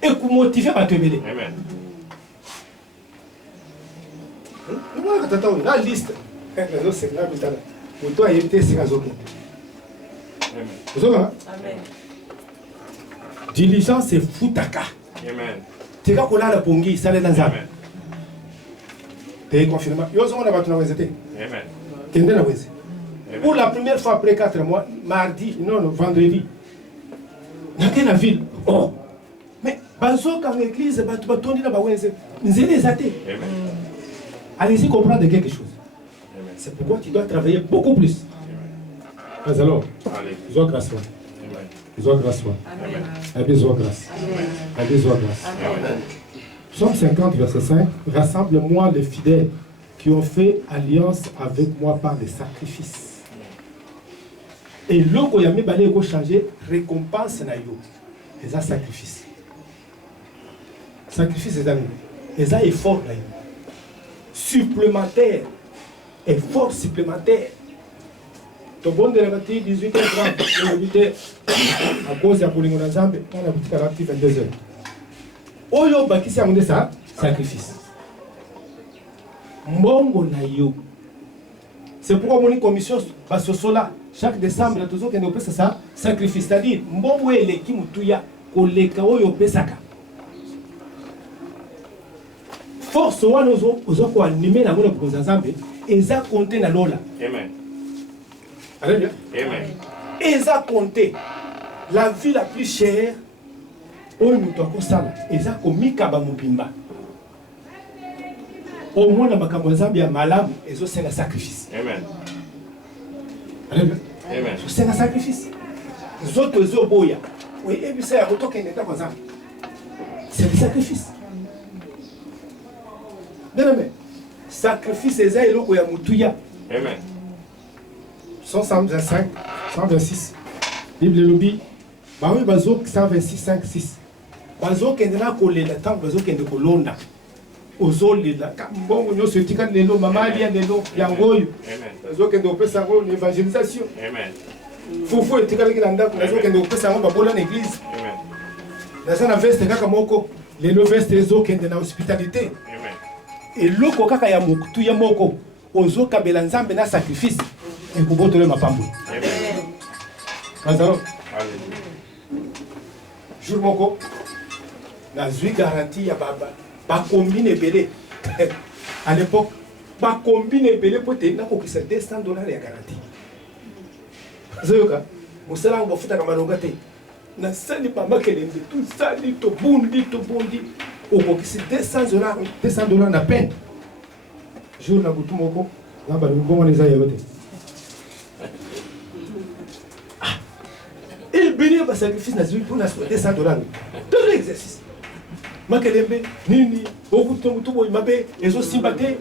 Et vous motivez à te béner. Amen. La liste. C'est là, vous doit éviter ces gazons. Vous avez diligence, c'est foutaka. Amen. Tu as qu'on a la pongi, ça l'est dans ça. Tu es confirmé. Yo sommes là-bas, tu n'as pas été. Amen. Pour la première fois après 4 mois, mardi, non, vendredi, dans quelle ville? Oh! Mais, bazo quand l'église, tu vas tourner là-bas, nous allons les athées. Allez-y comprendre quelque chose. C'est pourquoi tu dois travailler beaucoup plus. Mais alors, ils ont grâce. Ils ont grâce. Ils ont grâce. Ils ont grâce. Psaume 50, verset 5. Rassemble-moi les fidèles qui ont fait alliance avec moi par des sacrifices. Et l'eau qui a mis balai pour changer, récompense na yo. Et ça sacrifice. Sacrifice c'est d'amis. Et ça effort na yo. Supplémentaire. Effort supplémentaire. Ton bon de la bâtie 18h30. On habitait à cause de la Poulingo Nazambe. On a habité à l'actif 22h. Oyo bakisi amone ça sacrifice. Mbongo na yo. C'est pourquoi mon commission va se sola. chaque décembre toujours que nous pesa ça sacrifice, c'est-à-dire mbongo eleki mutuya koleka oyo pesaka. Force wana ozo ko animer na ngona pour Nzambe eza compter na lola. Amen. Alléluia. Amen. Eza compter la vie la plus chère oyo mutu akosala eza komika ba mobimba. Au moins na makambo Nzambe ya malamu ezosenga sacrifice. Amen. Alléluia. Amen. Ezosenga sacrifice. Zoto ezoboya. Oui, ebisa ya kotokende ta kwa Nzambe. C'est le sacrifice. Bien aimé. Sacrifice eza eloko ya mutuya. Amen. 125, 126. Bible lobi. Ba oui bazo 126 5 6. Bazo kende na kolela tango bazo kende kolonda. Ozolela mbongo nyonso etika lelo mama alia lelo yangoyo. Amen. Bazo kende opesa ngo l'évangélisation. Amen. Fufu etika leki na ndako bazo kende opesa ngo babola na église. Amen. Naza na veste kaka moko lelo veste ezo kende na hospitalité. Amen. Eloko kaka ya mokutu ya moko ozo kabela Nzambe na sacrifice ekubotole mapambo. Amen. Mazalo Alléluia. jour moko nazwi garantie ya baba bacombine ebele à l'époque bacombine ebele po te nakokisa $200 ya garantie. Zoyoka mosala ngo bafutaka malonga te nasali bamakelembe tosali tobundi okokisi $200 na peine. Jour na butu moko na balibongo neza yebo te. Il bénit ba sacrifice na zui pour na $200. Tout l'exercice. Makelembe nini okuto mutu boy mabe ezo simbate.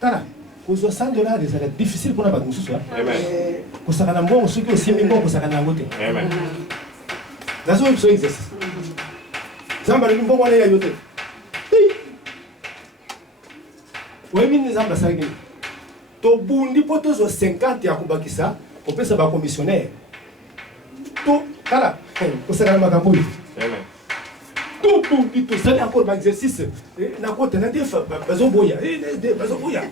Tala kozo $100 ezala difficile pour na ba mususu. Amen. Kosaka na mbongo soki osimbi mbongo kosaka na ngote. Amen. Nazo biso exercice. Zamba ni mbongo na yote. Wewe ni zamba sagi. To bundi poto zo 50 ya kubakisa, opesa ba commissionnaire. To kala, kosaka makambo. Amen. To bundi to sali encore ba exercice. Na kote na defa bazoboya. Bazoboya.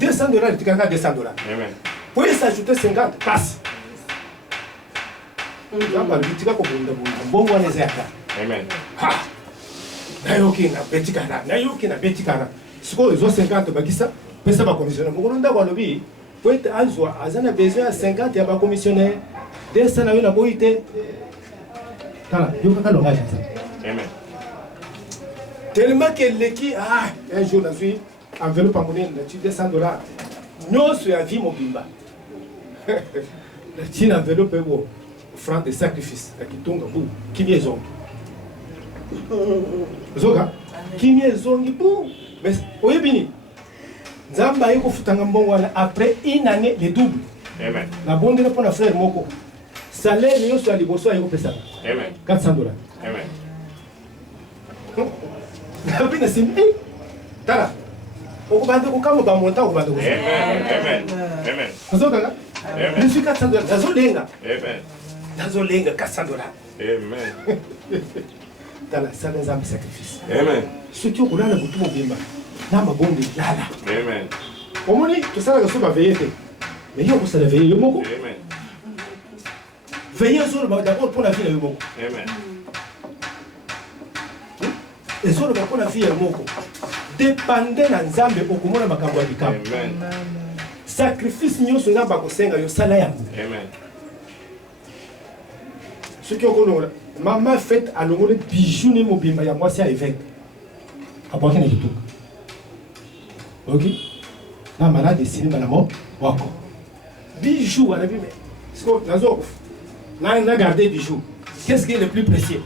$200 tikanga $200. Amen. Pour s'ajouter 50 passe. Zamba litika ko bunda mbongo wana zaka. Amen. Ha! Nayoki na betikana. Siko ezo 50 bakisa, pesa ba commissionnaire. Mukolonda kwa lobi, poete azwa azana besoin ya 50 ya ba commissionnaire. Desa na yo na boite. Tala, yo kaka longa ça. Amen. Tellement que leki un jour nazui enveloppe amonene na tu $200. Nyonso ya vie mobimba. Na ti na enveloppe bo offrande de sacrifice, na kitonga bu, kimiezo. Zoga kimiezo ngi bu. Mais oyebini Nzamba yeko futanga mbongo wana après une année le double. Amen. Na bonde na pona frère moko. Salaire yoso ya liboso yeko pesa. Amen. $400. Amen. Napina simbi. Tala. Okubande kukamo ba monta okubande ko. Amen. Amen. Zoga. Je suis $400. Nazolenga. Amen. Nazolenga $400. Amen. Tala sala Nzambe sacrifice. Amen. Soki okolala butu mobimba na mabongo lala. Amen. Omoni tosala so ba veiller te. Mais yo kosala veiller yo moko. Amen. Veiller sur d'abord pour la vie yo moko. Amen. Et sur le pour la vie yo moko. Dépendez na Nzambe okomona makambo ya bikambo. Amen. Sacrifice nyonso Nzambe akosenga yo sala yango. Amen. Soki okolongola maman fête alongole bijou ne mobimba ya mwasi ya évêque. Abwaki na kituka. Ok? Na malade dessiné na mort wako. Bijou à la vie mais ce qu'on nazo na garder bijou. Qu'est-ce qui est le plus précieux?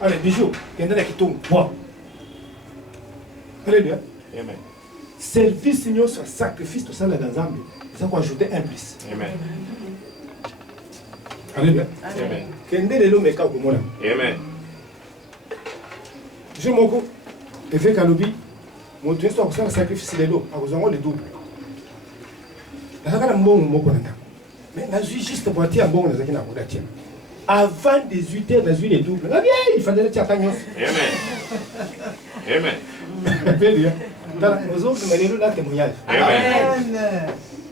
Allez bijou, kenda na kitunga. Wa. Alléluia. Amen. Service nyonso sur sacrifice to sala Nzambe. Ça ko ajouter un plus. Amen. Alléluia. Amen. Kende lelo meka komona. Amen. Je moko évêque alobi moto yeso akusala sacrifice lelo akozango le double. Nazaka na mbongo moko na. Mais nazui juste pour tia mbongo nazaki na koda tia. Avant 18h nazui le double. Na bien il fallait tia tanyos. Amen. Amen. Alléluia. Nous autres, nous avons un témoignage. Amen.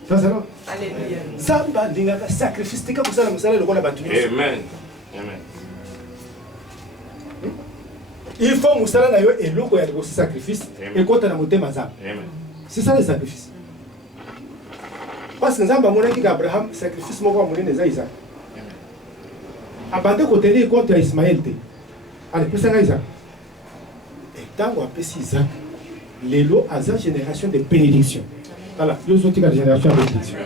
Ça, c'est là. Alléluia. Samba, il y a un sacrifice. C'est comme ça, nous allons le voir là-bas. Amen. Amen. Il faut que nous allions et l'eau qui a le sacrifice. Et quand on a monté Mazam. C'est ça le sacrifice. Parce que nous avons dit qu'Abraham sacrifice mon roi les Isaac. Abandé côté contre Ismaël. Allez, puis ça Isaac. Et tant qu'on appelle Isaac, les lots à sa génération de bénédiction. Voilà, nous sommes une génération de bénédiction.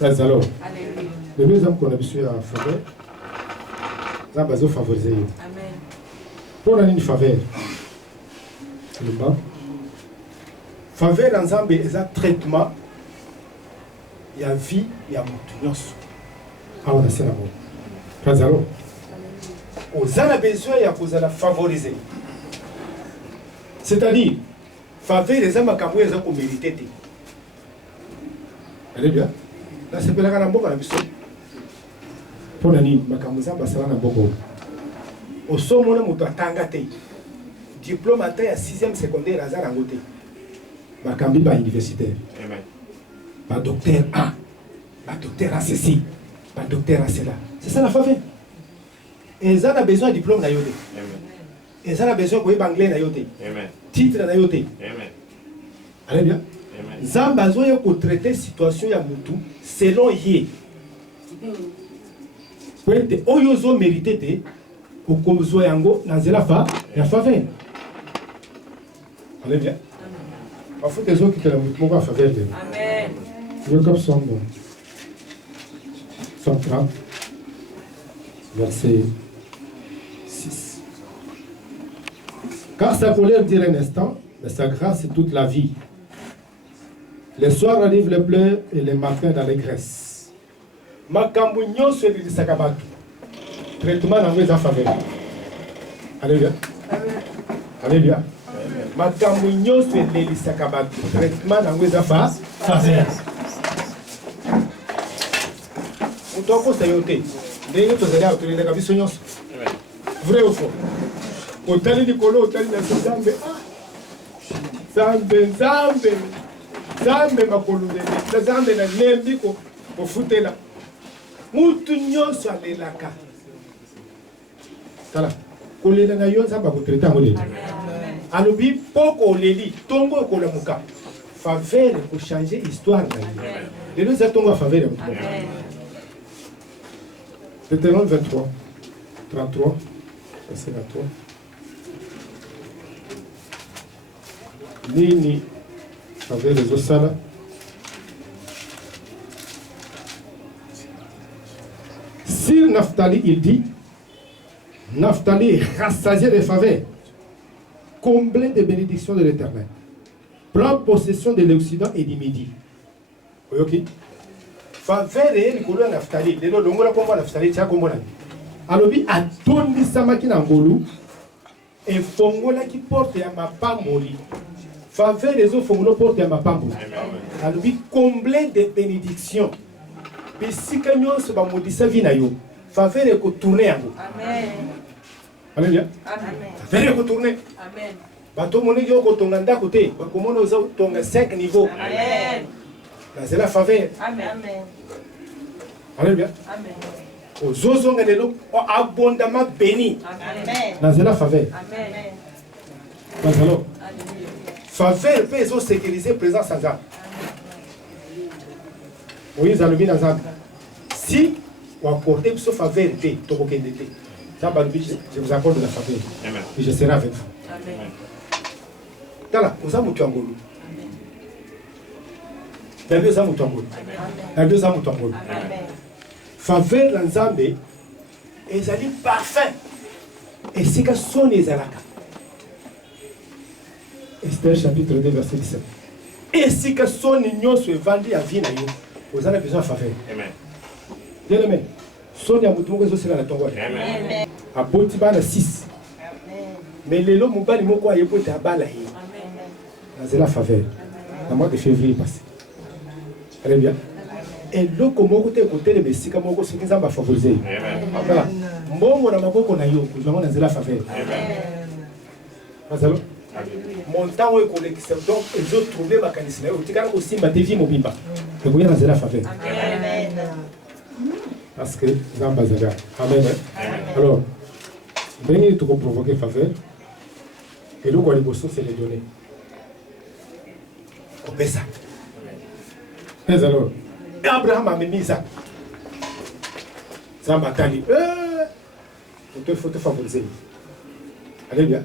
Alors, les deux hommes qu'on a reçus à faveur, ça va nous favoriser. Amen. Pour une faveur, le bas. Faveur ensemble est un traitement. Il y a vie, il y a montignos. Ah, on a ça là-bas. Alors, aux a besoin, il y a besoin de favoriser. C'est-à-dire, faveur les hommes qui ont mérité. Allez bien. Là, c'est pas la grande boca. Pour la nuit, ma camusa basala na boko. Au sommet, on a tangate. Diplôme à 6e secondaire à Zarangote. Ma cambi ba universitaire. Amen. Ma docteur A. Ma docteur A ceci. Ma docteur A cela. C'est ça la faveur. Et ils ont besoin de diplôme na yote. Amen. Et ils ont besoin de anglais na yote. Amen. Titre na yote. Amen. Allez bien. Zamba zo yo ko traiter situation ya mutu selon ye. Kwete oyo zo mérité te okozo yango na zela fa ya faveur. Allez bien. Parfois des autres qui te la mutu moko faveur de. Amen. Yo comme son bon. 130 verset 6. Car sa colère dure un instant, mais sa grâce c'est toute la vie. Les soirs arrivent les pleurs et les matins d'allégresse. Makambo nyonso elisaka bato. Traitement nango eza faveur. Alléluia. Alléluia. Makambo nyonso elisaka bato. Traitement nango eza faveur. Moto akosa yo te. Ndenge tozali akotelelaka biso nyonso. Vrai ou faux? Otali likolo otali na Nzambe. Nzambe. Nzambe makolulele. Nzambe na lembi kofutela. Mutu nyonso alelaka. Tala. Kolela na yo Nzambe akotraita ngo lelo. Alobi poko oleli tongo ekolamuka. Faveur pour changer histoire na yo. Lelo za tongo a faveur. Deutéronome 23, 33, verset 23. Nini faveur les osala. Sur Naphtali, il dit, Naphtali est rassasié de faveur, comblé de bénédictions de l'Éternel. Prends possession de l'Occident et du Midi. Ok? Faveur et Nicolas Naphtali, les longs la combat Naphtali, tiens comme on a dit. Alobi atondi samaki na ngolu et fongola qui porte ya mapamboli. Faveur les autres fongola porte ya mapamboli. Alobi comblé de bénédictions. Bisika nyonso ba modisa vie na yo. Faveur e ko tourner yango. Amen. Alléluia. Amen. Faveur e ko tourner. Amen. Bato moni yo ko tonga ndako te, ba ko mona oza tonga 5 niveaux. Amen. C'est la faveur. Amen. Alléluia. Amen. Aux osons de l'eau abondamment béni. Amen. C'est la faveur. Amen. Alors, faveur peut être sécurisée présent sans âme. Oui, vous allez dans un. Si vous accordez ce faveur, je vous accorde la faveur. Amen. Et je serai avec vous. Amen. Tala, vous avez un ngolo. La deux âmes au tambour. La deux âmes au tambour. Faveur l'ensemble et ça dit parfait. Et c'est que son ezalaka. Esther chapitre 2 verset 17. Et c'est que son union se vendit à vie na yo. Vous avez besoin de faveur. Amen. Bien aimé. Son ya mutu moko zo la tongo. Amen. A boti bana 6. Amen. Mais les lots mobali moko ayepo ta bala hi. Amen. C'est la faveur. Le mois de février passé. Très bien. Et le comment côté côté de Messika moko ce qui va favoriser. Voilà. Mbongo na maboko na yo, nous avons la faveur. Amen. montant où collection donc les autres trouver ma canissina au tigana aussi ma dévi mobimba et vous y avez la faveur parce que zamba zaga amen alors venez tout provoquer faveur et le quoi les bossos c'est les donner au pesa mais alors Abraham a mis ça zamba tali faut te favoriser alléluia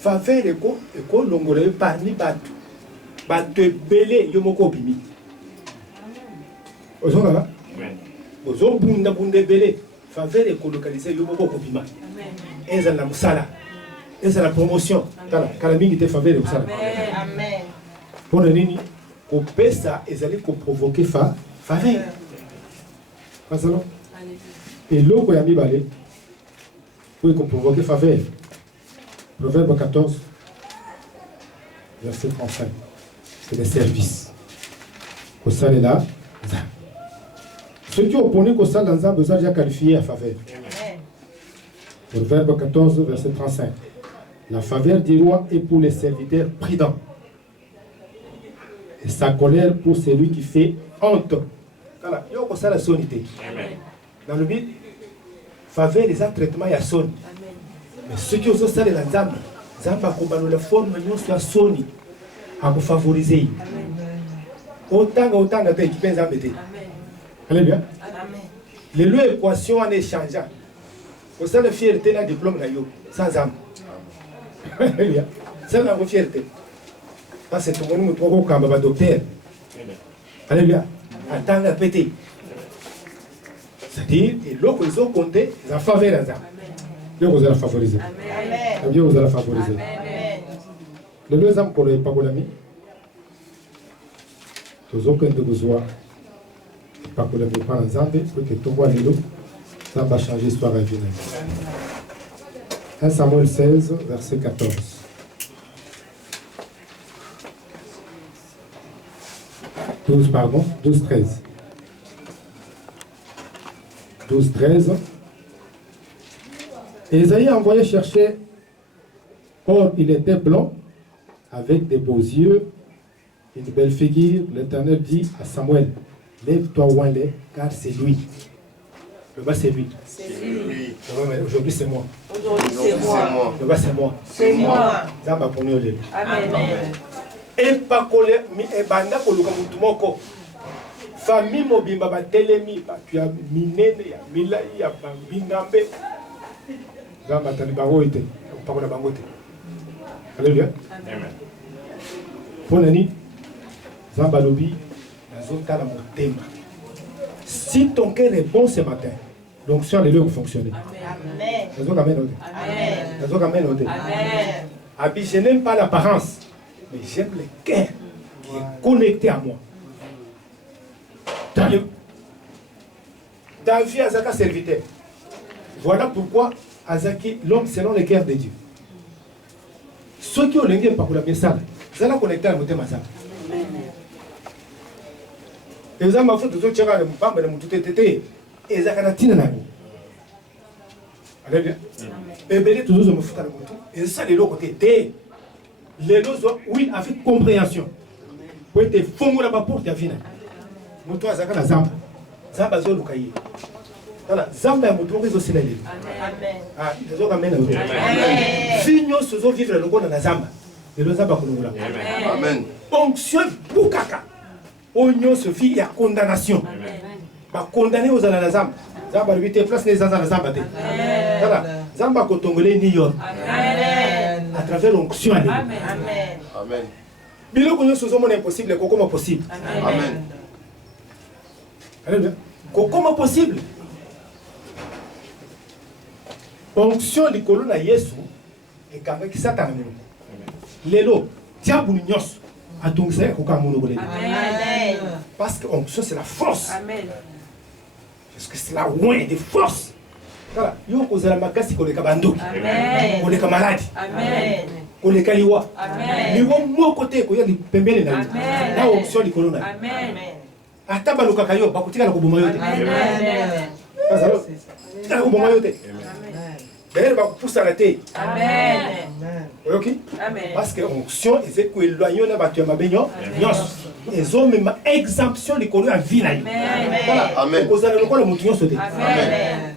faveur eko longole parmi bato ebele yo moko obimi ozongala ozobunda ebele faveur ekolokalize yo moko okobima ezala na mosala ezala na promotion kala mingi te faveur ekosala mpona nini kopesa ezali koprovoke faveur pasalo eloko ya mibale po ekoprovoke faveur. Proverbe 14, verset 35. C'est le service. Kosa est là. Ceux qui opposent Kosa dans un besoin déjà qualifié à faveur. Proverbe 14, verset 35. La faveur du roi est pour les serviteurs prudents. Et sa colère pour celui qui fait honte. Voilà, il y a Kosa la sonité. Dans le but, faveur des traitements, il y a son. Mais ceux qui osent ça, les Zamba, Zamba, comme la forme, nous sommes soni à vous favoriser. Autant de qui pensent à mettre. Allez bien. Les deux équations en échangeant. Pour ça, la fierté, la diplôme, sans Zamba. Allez bien. Ça, la fierté. Parce que tout le monde trouve comme un docteur. Allez bien. Attends à péter. C'est-à-dire, et l'autre, ils ont compté, ils ont faveur à Zamba. Dieu vous a favorisé. Dieu vous a favorisé. Les deux âmes qu'on n'a pas mis, tous aucun de besoin, pas qu'on n'a pas en Zambie, pour que tout le monde ça va changer l'histoire à venir. 1 Samuel 16, verset 14. Pardon, 12, 13. 12, 13. Ésaïe a envoyé chercher, or il était blanc, avec des beaux yeux, une belle figure. L'Éternel dit à Samuel, lève-toi, Ouanlé, car c'est lui. Le bas c'est lui. C'est lui. Aujourd'hui c'est moi. Aujourd'hui c'est moi. Le bas c'est moi. C'est moi. Zamba pour nous. Amen. Et pas coller, et banda koluka mutumoko. Famille mobimba ba telemi, ba tu as minene ya milai ya bingambe. Zamba tali bango ite, pas qu'on a bango ite. Alléluia. Amen. Pour nani, Zamba lobi, nazota la motema. Si ton cœur est bon ce matin, donc sur les lieux fonctionner. Amen. Amen. Amen. Je n'aime pas l'apparence, mais j'aime le cœur qui est connecté à moi. David Azaka serviteur. Voilà pourquoi Azaki, l'homme selon le cœur de Dieu. Ceux qui ont l'engagé par la message, ils sont connectés à la montée massacre. Et vous avez ma faute de tout tirer le moupan, mais le moutou tété. Et ils ont la tine na. Alléluia. Et bien, tous me foutent à le moutou. Et ça, les lots côté. Les lots, oui, avec compréhension. Pour être fondé là-bas pour ta vie. Moutou a zaka la zamba. Zamba zo lukaye. Voilà, zamba ya moutou réseau c'est l'aile. Amen. Ah, ils ont ramené la. Finyo sozo vivre le monde na zamba. Les lots zamba konola. Amen. Onction bukaka. Onyo se fit ya condamnation. Ba condamné aux ala zamba. Zamba lui te place les zamba zamba te. Voilà, zamba ko tongolé New York. Amen. À travers l'onction. Amen. Amen. Bilo konyo sozo mon impossible comment possible. Amen. Alléluia. Comment possible? Onction likolo na Yesu et kanga ki Satan mo. Lelo diable nyos atongisa ko ka mono bolé. Amen. Parce que onction c'est la force. Amen. Parce que c'est la loin de force. Voilà, yo ko zala makasi ko le kabando. Amen. Ko le kamaladi. Amen. Ko le kaliwa. Amen. Liwo mo côté ko ya li pembele na. Amen. Na onction likolo na. Amen. Ata baluka kayo bakutika na kuboma yote. Amen. Parce que na kuboma yote. Amen. D'ailleurs, va pousser à la tête. Amen. Ok? Amen. Parce que onction est éloignée de la mabenyo. Ils ont même exemption de la vie. Voilà. Amen. Vous allez le voir le mouton sauter. Amen.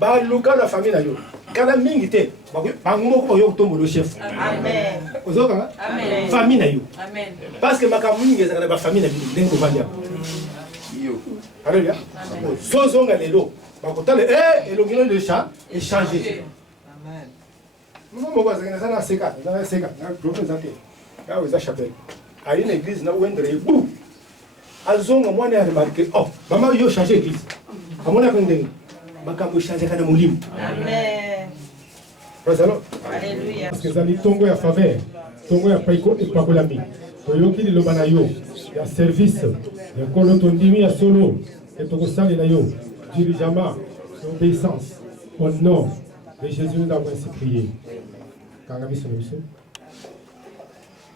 Bah, le cas de la famille, quand la mingité, bah, on tombe le chef. Amen. Vous avez Amen. famille. Amen. Parce que ma famille est la famille, n'est pas famille. Alléluia. Sozo galelo. Bah, quand elle est le chat est changé. Maman, moi, je suis dans Seka, dans Seka, dans le prophète. Là où ils chapelle. À une église, là où on est bou. Azonga, moi, j'ai remarqué. Oh, maman, il a changé l'église. À mon avis, makambo changé quand on lim. Amen. Alléluia. Parce que zali tongo ya faveur, tongo ya paiko et pakolami. Oyoki li lobana yo, ya service, ya kolo tondimi ya solo, et toko sali na yo, dirigeant, obéissance, au nom de Jésus nous avons ainsi prié. Kangami sur le sol.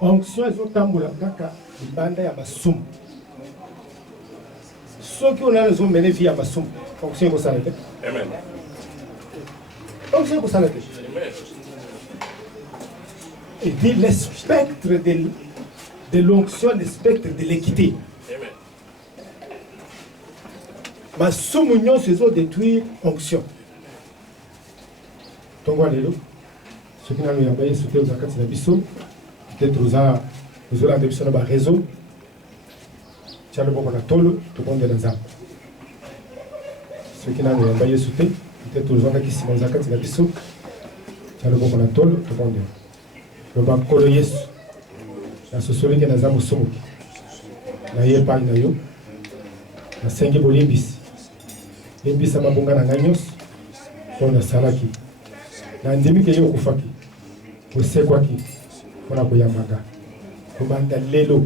Onction ezotambola kaka libanda ya basum. Soki on a les hommes menés via basum, onction ekosala te. Amen. Onction ekosala te. Et dit le spectre de l'onction, le spectre de l'équité. Amen. Basum union se sont détruire onction. Tongo alelo. Ceux qui n'ont pas sauté aux actes de Bisso, peut-être aux gens de Bisso dans le réseau. Tiens le bon qu'on a tolo, tout le monde est dans ça. Ceux qui n'ont pas sauté, peut-être aux gens qui sont dans les actes de Bisso. Tiens le bon qu'on a tolo, tout le monde est. Le banc colo yes. La sociologie qui est dans ça, Moussomo. La yepa na yo. La sengi bolimbis. Limbis ama bunga na nganyos. On a salaki. Na ndimi ke yo kufaki kosekwaki mpona koyambaka kobanda lelo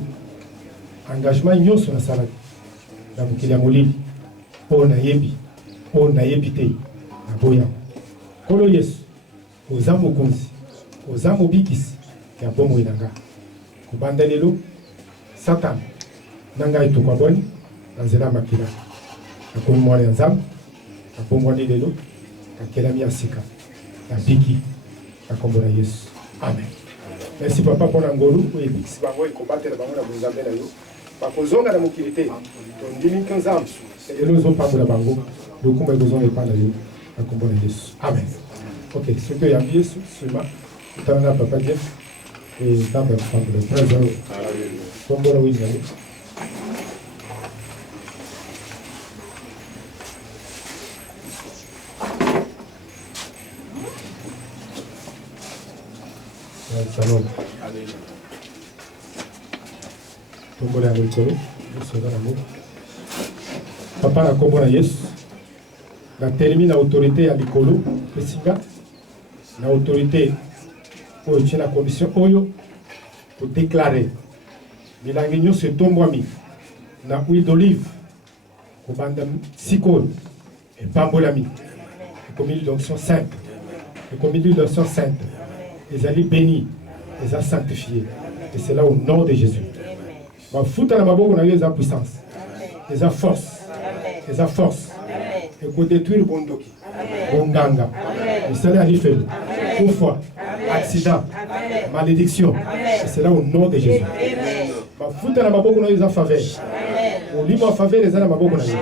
engagement nyonso nasalaki na mokili ya molili oyo nayebi te naboyango nkolo yesu oza mokonzi oza mobikisi ya bomoi na nga kobanda lelo satana na ngai tokwabwani na nzela ya makila nakomi mwana ya nzambe nabongwani lelo nakelami ya sika Biki, la Kombona Yesu. Amen. Merci papa pour l'angolo. Oui, si bango combattre la bango na buzambe na yo. Ba kozonga na mokilité. Ton 2015 ans. Et nous on pas pour la bango. Le combat est besoin de pas na yo. La Kombona Yesu. Amen. OK, ce que y a bien seulement. Tant là papa Dieu. Et tant de femme de 13 ans. Kombona oui na yo. Shalom. Tombola ya likolo, soza na moko. Papa na kombo na Yesu. Na termine na autorité ya likolo, pesinga. Na autorité oyo tie na commission oyo pour déclarer milangi nyonso etombwami na huile d'olive kobanda sikoyo epambolami ekomi l'huile d'onction sainte, ekomi l'huile d'onction sainte. Les alliés bénis, les a sanctifiés. Et c'est là au nom de Jésus. Ma fouta na maboko na yo eza puissance. Les a force. Les a force. Et pour détruire bondoki. Bonganga. Et c'est là à l'ifel. Parfois, accident, malédiction. Et c'est là au nom de Jésus. Ma fouta na maboko na yo eza faveur. Au libre faveur les a na maboko na yo.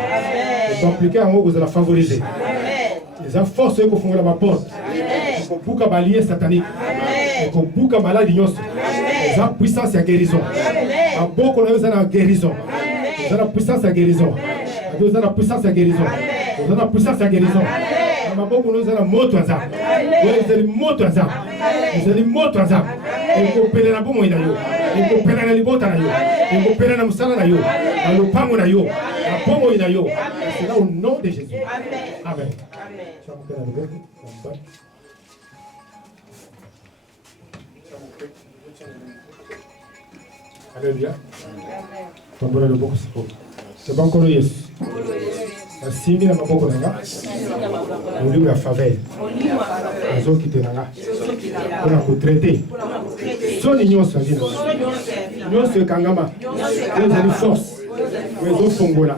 Et pour appliquer en haut vous allez favoriser. Les a force que font la porte. Pour bouka balier satanique. Pour bouka maladie nyonso. Les a puissance ya guérison. A boko na yo za na guérison. Vous avez la puissance ya guérison. Vous avez la puissance ya guérison. Vous avez la puissance ya guérison. Ma boko na yo za na moto aza. Vous avez moto aza. Vous avez moto aza. Et ko pele na bomo ina yo. Et ko pele na libota na yo. Et ko pele na musala na yo. Na lopango na yo. Na bomo ina yo. C'est là au nom de Jésus. Amen. Alléluia. Tombola le boko siko. C'est bon kolo Yesu. Asimbi na maboko na nga. Olimu ya faveur. Azo kite na nga. Pona ko traiter. Soni nyonso ngina. Nyonso ekangama. Ezali force. Ezo fongola.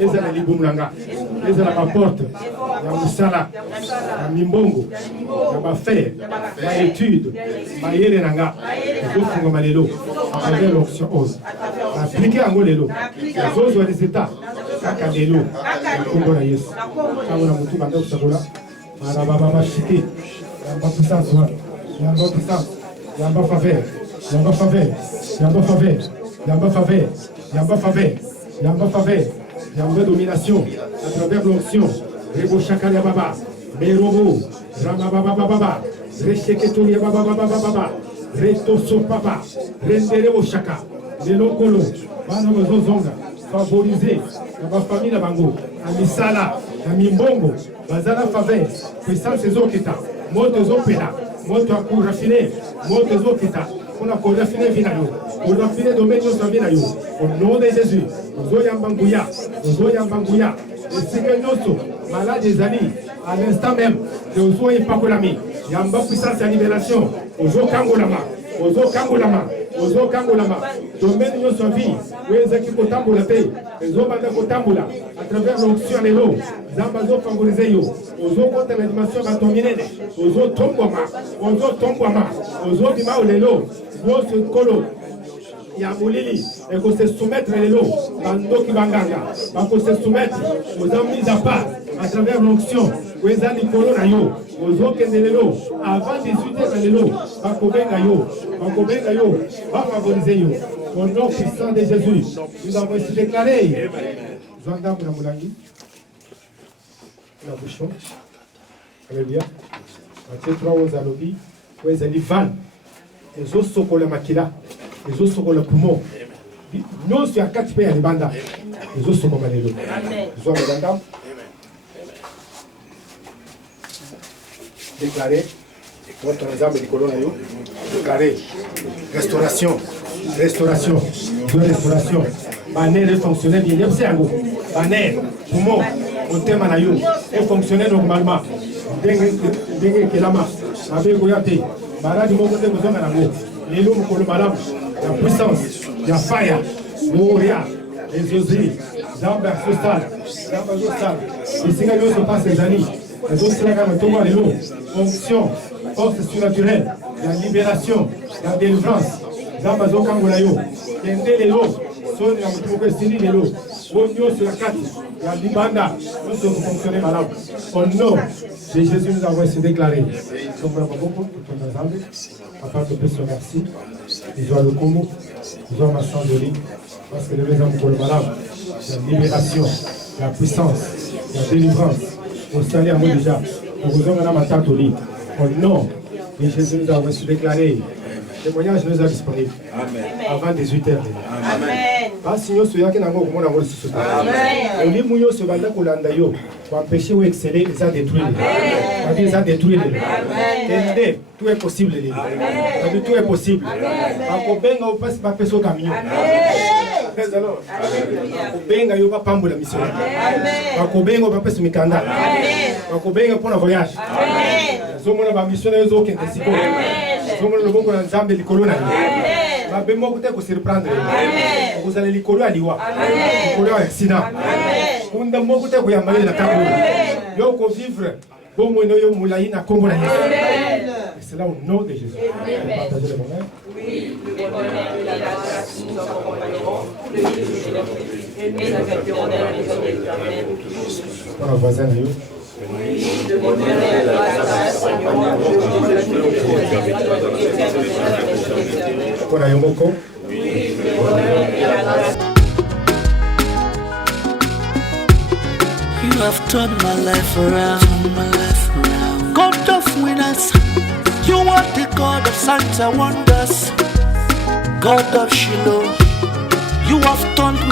Ezala libumu na nga. Ezala ma porte. Ya musala. Ya mimbongo. ma faire, ma étude, ma yere nanga, ezofunga malelo, à travers l'onction ose. Appliquer en lelo, les autres résultats, kaka lelo, kombo na Yesu. Tango na mutu banda kusakola, marababa shiki, yamba puissance, yamba puissance, yamba faveur, yamba faveur, yamba faveur, yamba faveur, yamba faveur, yamba faveur, yamba domination, à travers l'onction, rebo chakaya baba, merobo, ramababa baba, resheketoria baba baba baba, retoso papa, rendere au chaka, lelo kolo, bana bazozonga, favoriser, na famille na bango, na misala, na mimbongo, bazala faveur, puissance ezokita, moto ezopela, moto akurafine, moto ezokita, on a corrafine vinayo, on a fini domaine de vinayo, au nom de Jésus, ozoyambanguya, ozoyambanguya, et c'est que nous, malade des amis, à l'instant même, de ozoye pakolami, yamba puissance à libération, ozo kangolama, ozo kangolama, ozo kangolama, domaine de notre vie, où est-ce qu'il faut tamboula, les hommes de tamboula, à travers l'onction et l'eau, Zambazo favorisé yo, ozo contre la dimension va dominer, ozo tomboma, ozo bima ou lelo, ozo kolo, ya molili, et qu'on se soumettre lelo, bando ki banganga, qu'on se soumettre aux hommes mis à part, à travers l'onction, où est-ce Nicolo na yo, ozo kendelelo, avant 18h lelo, bakobenga yo, va favoriser yo, au nom puissant de Jésus, nous avons été déclarés. Zanda Moulangi. La bouchon. Alléluia. Matthieu 3, 11 à l'objet. Où est-ce qu'il van? Les os sont la makila. Les os sont le poumon. Nous, sur 4 pays à l'Ibanda. Les os sont comme les lots. Nous sommes les Bandam. Déclaré. Votre ensemble de colonnes. Déclaré. Restauration. Restauration. De restauration. Banner fonctionnel bien. C'est un goût. Banner. Poumon. On thème à yo, et fonctionner normalement. Dengue kelama, avec goyate, malade mon côté besoin à la go. Les loups pour le malade, la puissance, la fire, Moria, les osés, Zamba Sostal, Zamba Sostal. Les signaux se passent les années. Les autres signaux tombent les loups. Fonction, force surnaturelle, la libération, la délivrance. Zamba Zokangolayo, Kende les loups, son y les loups. Bonjour sur la carte, la Libanda, nous sommes fonctionnés malades. Au nom de Jésus, nous avons été déclarés. Donc, nous avons beaucoup pour ton ensemble. Papa, te prie, merci. Ils ont le combo, ils ont ma sang de lit. Parce que les hommes pour le malade, la libération, la puissance, la délivrance. Au salut à moi déjà. Nous vous avons ma tante au lit. Au nom de Jésus, nous avons été déclarés. Le témoignage nous est disponible. Avant 18h. Amen. Pas si nous sommes là, nous sommes là. On dit que nous sommes là pour empêcher ou exceller, les a détruits. Les a détruits. Tout est possible. Tout est possible. On passe par le camion. On va pas la mission. On va pas se mikanda. On va pour le voyage. On va mission les autres qui sont sommes le bon ensemble de colonnes. Ma bémo peut être surprendre. Vous allez les colonnes à l'Iwa. Les colonnes à Sina. On ne peut être que Yamale la table. Yo ko vivre. Bon moi yo moulaï na Congo. C'est là au nom de Jésus. Partagez le moment. Oui. Pour un voisin de nous. Pour un moko. You have turned my life around, God of winners, you are the God of signs and wonders, God of Shiloh, you have turned